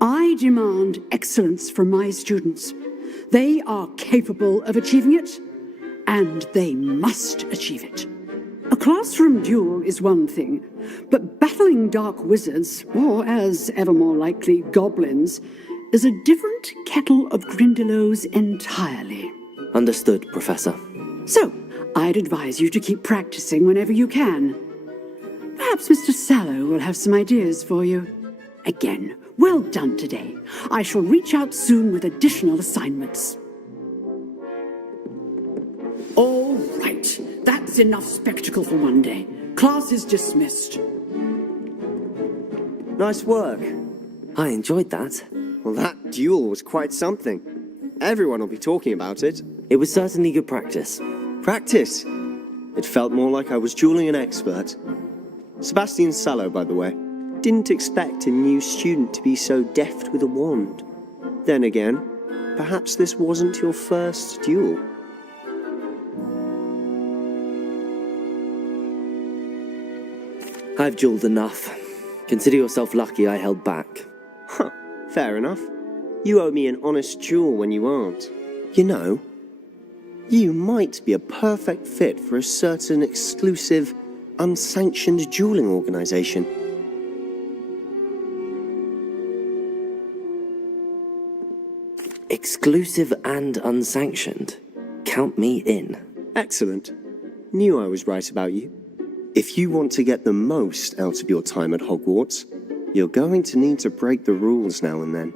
I demand excellence from my students. They are capable of achieving it, and they must achieve it. A classroom duel is one thing, but battling dark wizards, or as ever more likely, goblins, is a different kettle of Grindylows entirely. Understood, Professor. So, I'd advise you to keep practicing whenever you can. Perhaps Mr. Sallow will have some ideas for you. Again, well done today. I shall reach out soon with additional assignments. All right, that's enough spectacle for one day. Class is dismissed. Nice work. I enjoyed that. Well, that duel was quite something. Everyone will be talking about it. It was certainly good practice. Practice? It felt more like I was dueling an expert. Sebastian Sallow, by the way. Didn't expect a new student to be so deft with a wand. Then again, perhaps this wasn't your first duel. I've duelled enough. Consider yourself lucky I held back. Huh, fair enough. You owe me an honest duel when you aren't. You know, you might be a perfect fit for a certain exclusive, unsanctioned dueling organization. Exclusive and unsanctioned. Count me in. Excellent. Knew I was right about you. If you want to get the most out of your time at Hogwarts, you're going to need to break the rules now and then.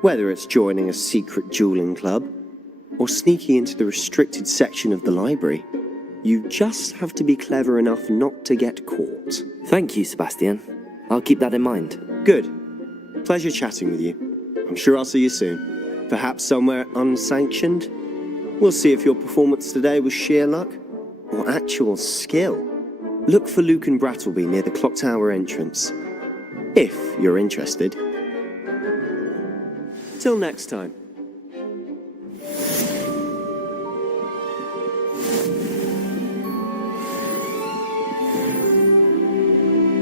Whether it's joining a secret dueling club, or sneaking into the restricted section of the library, you just have to be clever enough not to get caught. Thank you, Sebastian. I'll keep that in mind. Good. Pleasure chatting with you. I'm sure I'll see you soon. Perhaps somewhere unsanctioned? We'll see if your performance today was sheer luck or actual skill. Look for Luke and Brattleby near the clock tower entrance, if you're interested. Till next time.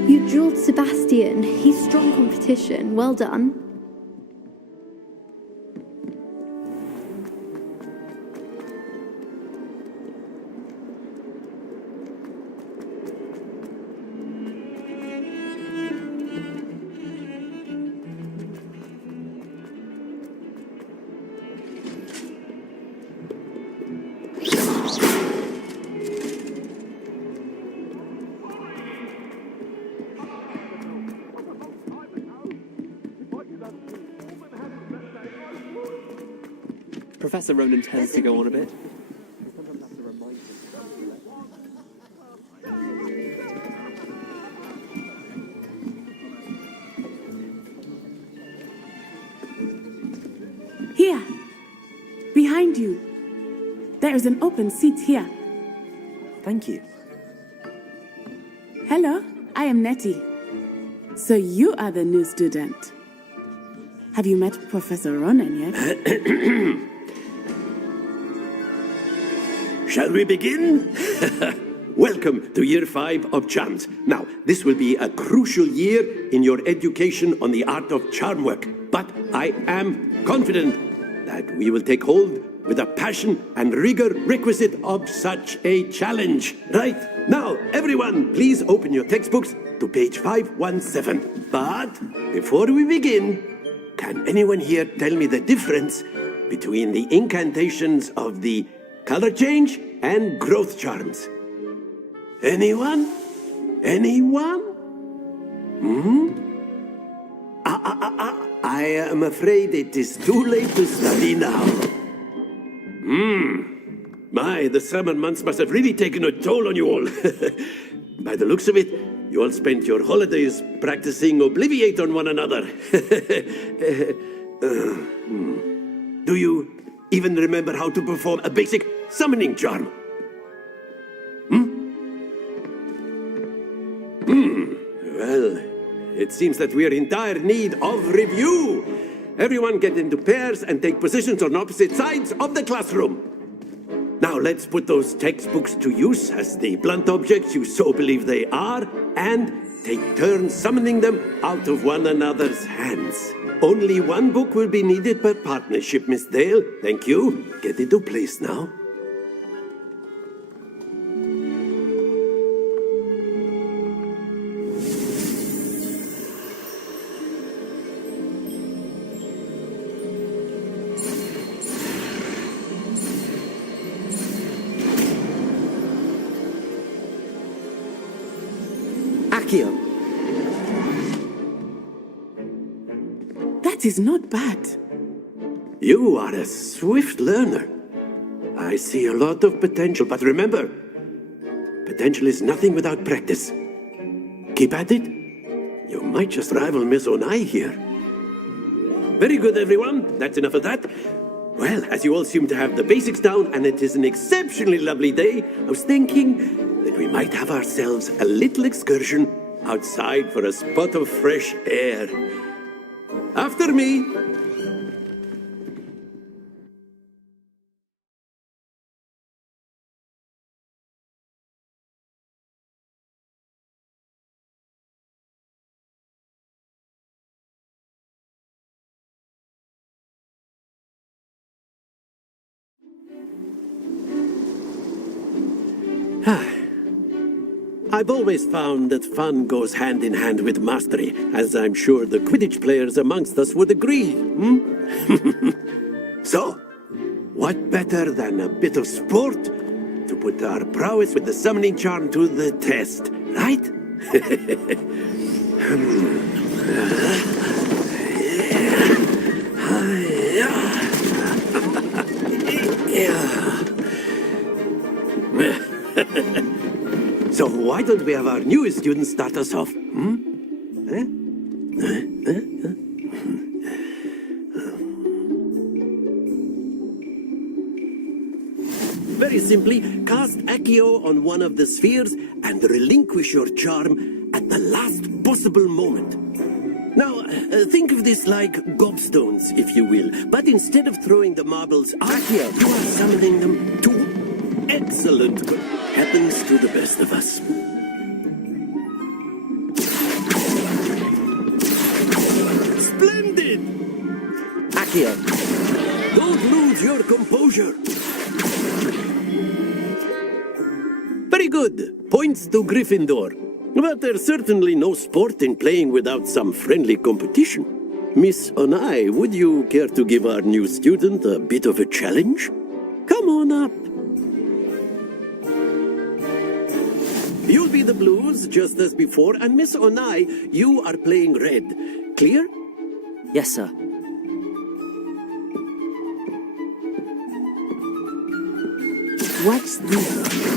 You duelled Sebastian. He's strong competition. Well done. Professor Ronan tends to go on a bit. Here, behind you. There is an open seat here. Thank you. Hello, I am Nettie. So you are the new student. Have you met Professor Ronan yet? Shall we begin? Welcome to Year 5 of Charms. Now, this will be a crucial year in your education on the art of charm work. But I am confident that we will take hold with the passion and rigor requisite of such a challenge. Right, now, everyone, please open your textbooks to page 517. But before we begin, can anyone here tell me the difference between the incantations of the color change and growth charms? Anyone? Anyone? I am afraid it is too late to study now. My, the summer months must have really taken a toll on you all. By the looks of it, you all spent your holidays practicing Obliviate on one another. Do you even remember how to perform a basic summoning charm? Well, it seems that we are in dire need of review. Everyone get into pairs and take positions on opposite sides of the classroom. Now let's put those textbooks to use as the blunt objects you so believe they are, and take turns summoning them out of one another's hands. Only one book will be needed per partnership, Miss Dale. Thank you. Get into place now. Accio. That is not bad. You are a swift learner. I see a lot of potential, but remember, potential is nothing without practice. Keep at it. You might just rival Miss Onai here. Very good, everyone. That's enough of that. Well, as you all seem to have the basics down, and it is an exceptionally lovely day, I was thinking that we might have ourselves a little excursion outside for a spot of fresh air. After me. I've always found that fun goes hand in hand with mastery, as I'm sure the Quidditch players amongst us would agree. So, what better than a bit of sport to put our prowess with the summoning charm to the test, right? So why don't we have our newest student start us off? Very simply, cast Accio on one of the spheres and relinquish your charm at the last possible moment. Now, think of this like gobstones, if you will, but instead of throwing the marbles out, Accio, you are summoning them to excellent happens to the best of us. Splendid! Accio, don't lose your composure. Very good. Points to Gryffindor. But there's certainly no sport in playing without some friendly competition. Miss Onai, would you care to give our new student a bit of a challenge? Come on up. You'll be the blues, just as before, and Miss Onai, you are playing red. Clear? Yes, sir. What's this?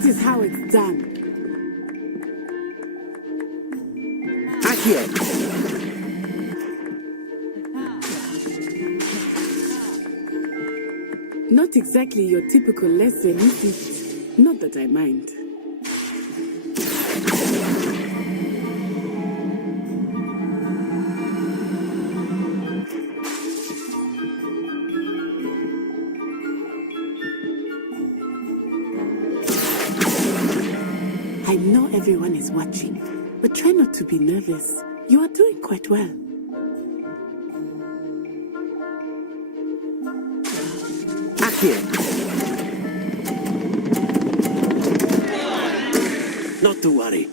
That is how it's done. Accio! Not exactly your typical lesson, is it? Not that I mind. I know everyone is watching, but try not to be nervous. You are doing quite well. Not to worry.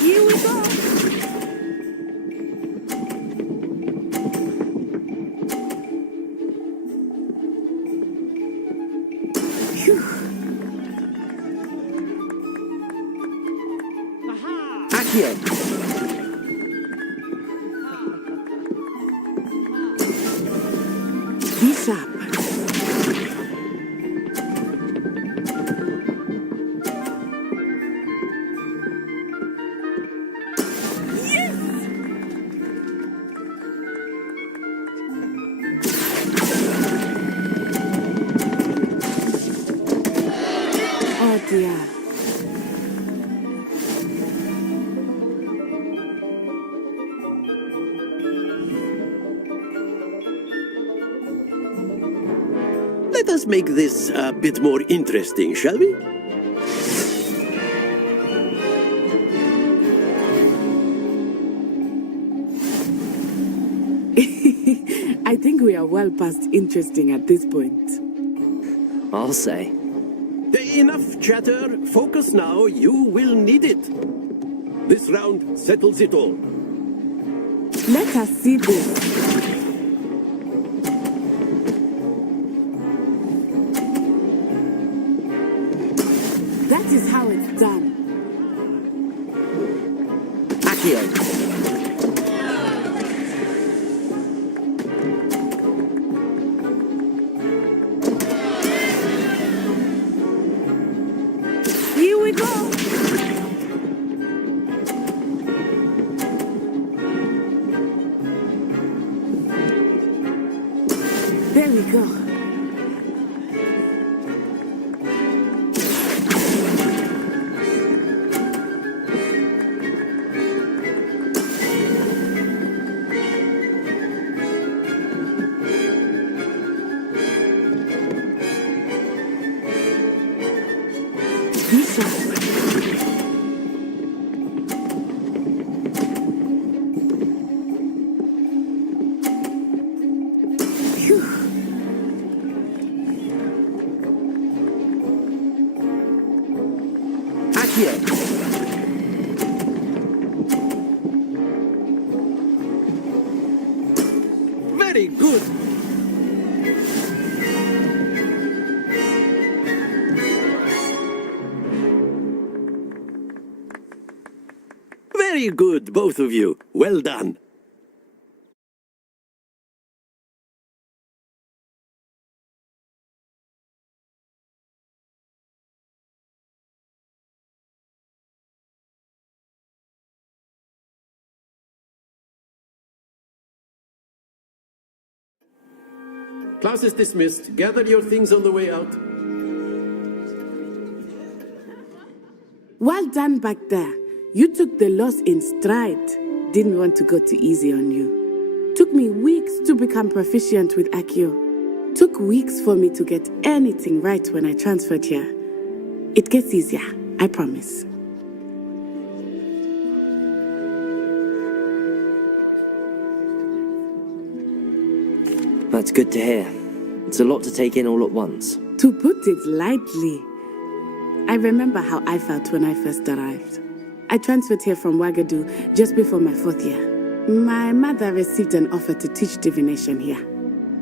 Here we go! Phew. Accio! Be sharp. Oh dear. Let us make this a bit more interesting, shall we? I think we are well past interesting at this point. I'll say. Enough chatter. Focus now. You will need it. This round settles it all. Let us see this. That is how it's done. Accio! Here we go! There we go. Be sharp. Phew. Accio! Very good. Very good, both of you. Well done. Class is dismissed. Gather your things on the way out. Well done back there. You took the loss in stride. Didn't want to go too easy on you. Took me weeks to become proficient with Accio. Took weeks for me to get anything right when I transferred here. It gets easier, I promise. That's good to hear. It's a lot to take in all at once. To put it lightly, I remember how I felt when I first arrived. I transferred here from Ouagadougou just before my 4th year. My mother received an offer to teach divination here.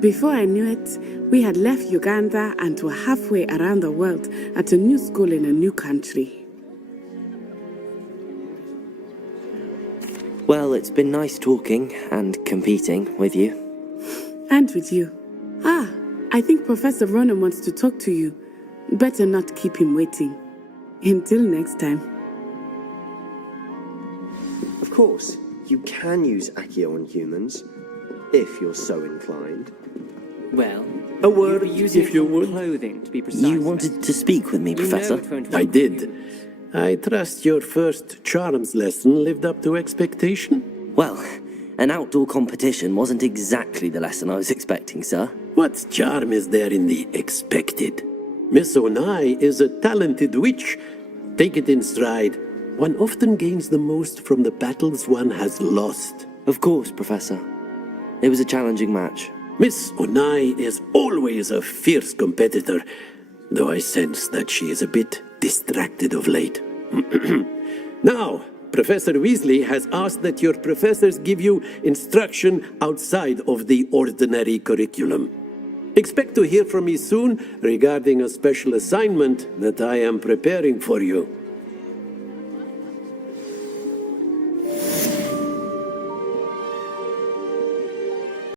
Before I knew it, we had left Uganda and were halfway around the world at a new school in a new country. Well, it's been nice talking and competing with you. And with you. Ah, I think Professor Ronan wants to talk to you. Better not keep him waiting. Until next time. Of course, you can use Accio on humans, if you're so inclined. Well, a word, if you would. Clothing, to be precise. You wanted to speak with me, Professor? I did. I trust your first charms lesson lived up to expectation? Well, an outdoor competition wasn't exactly the lesson I was expecting, sir. What charm is there in the expected? Miss Onai is a talented witch. Take it in stride. One often gains the most from the battles one has lost. Of course, Professor. It was a challenging match. Miss Onai is always a fierce competitor, though I sense that she is a bit distracted of late. Now, Professor Weasley has asked that your professors give you instruction outside of the ordinary curriculum. Expect to hear from me soon regarding a special assignment that I am preparing for you.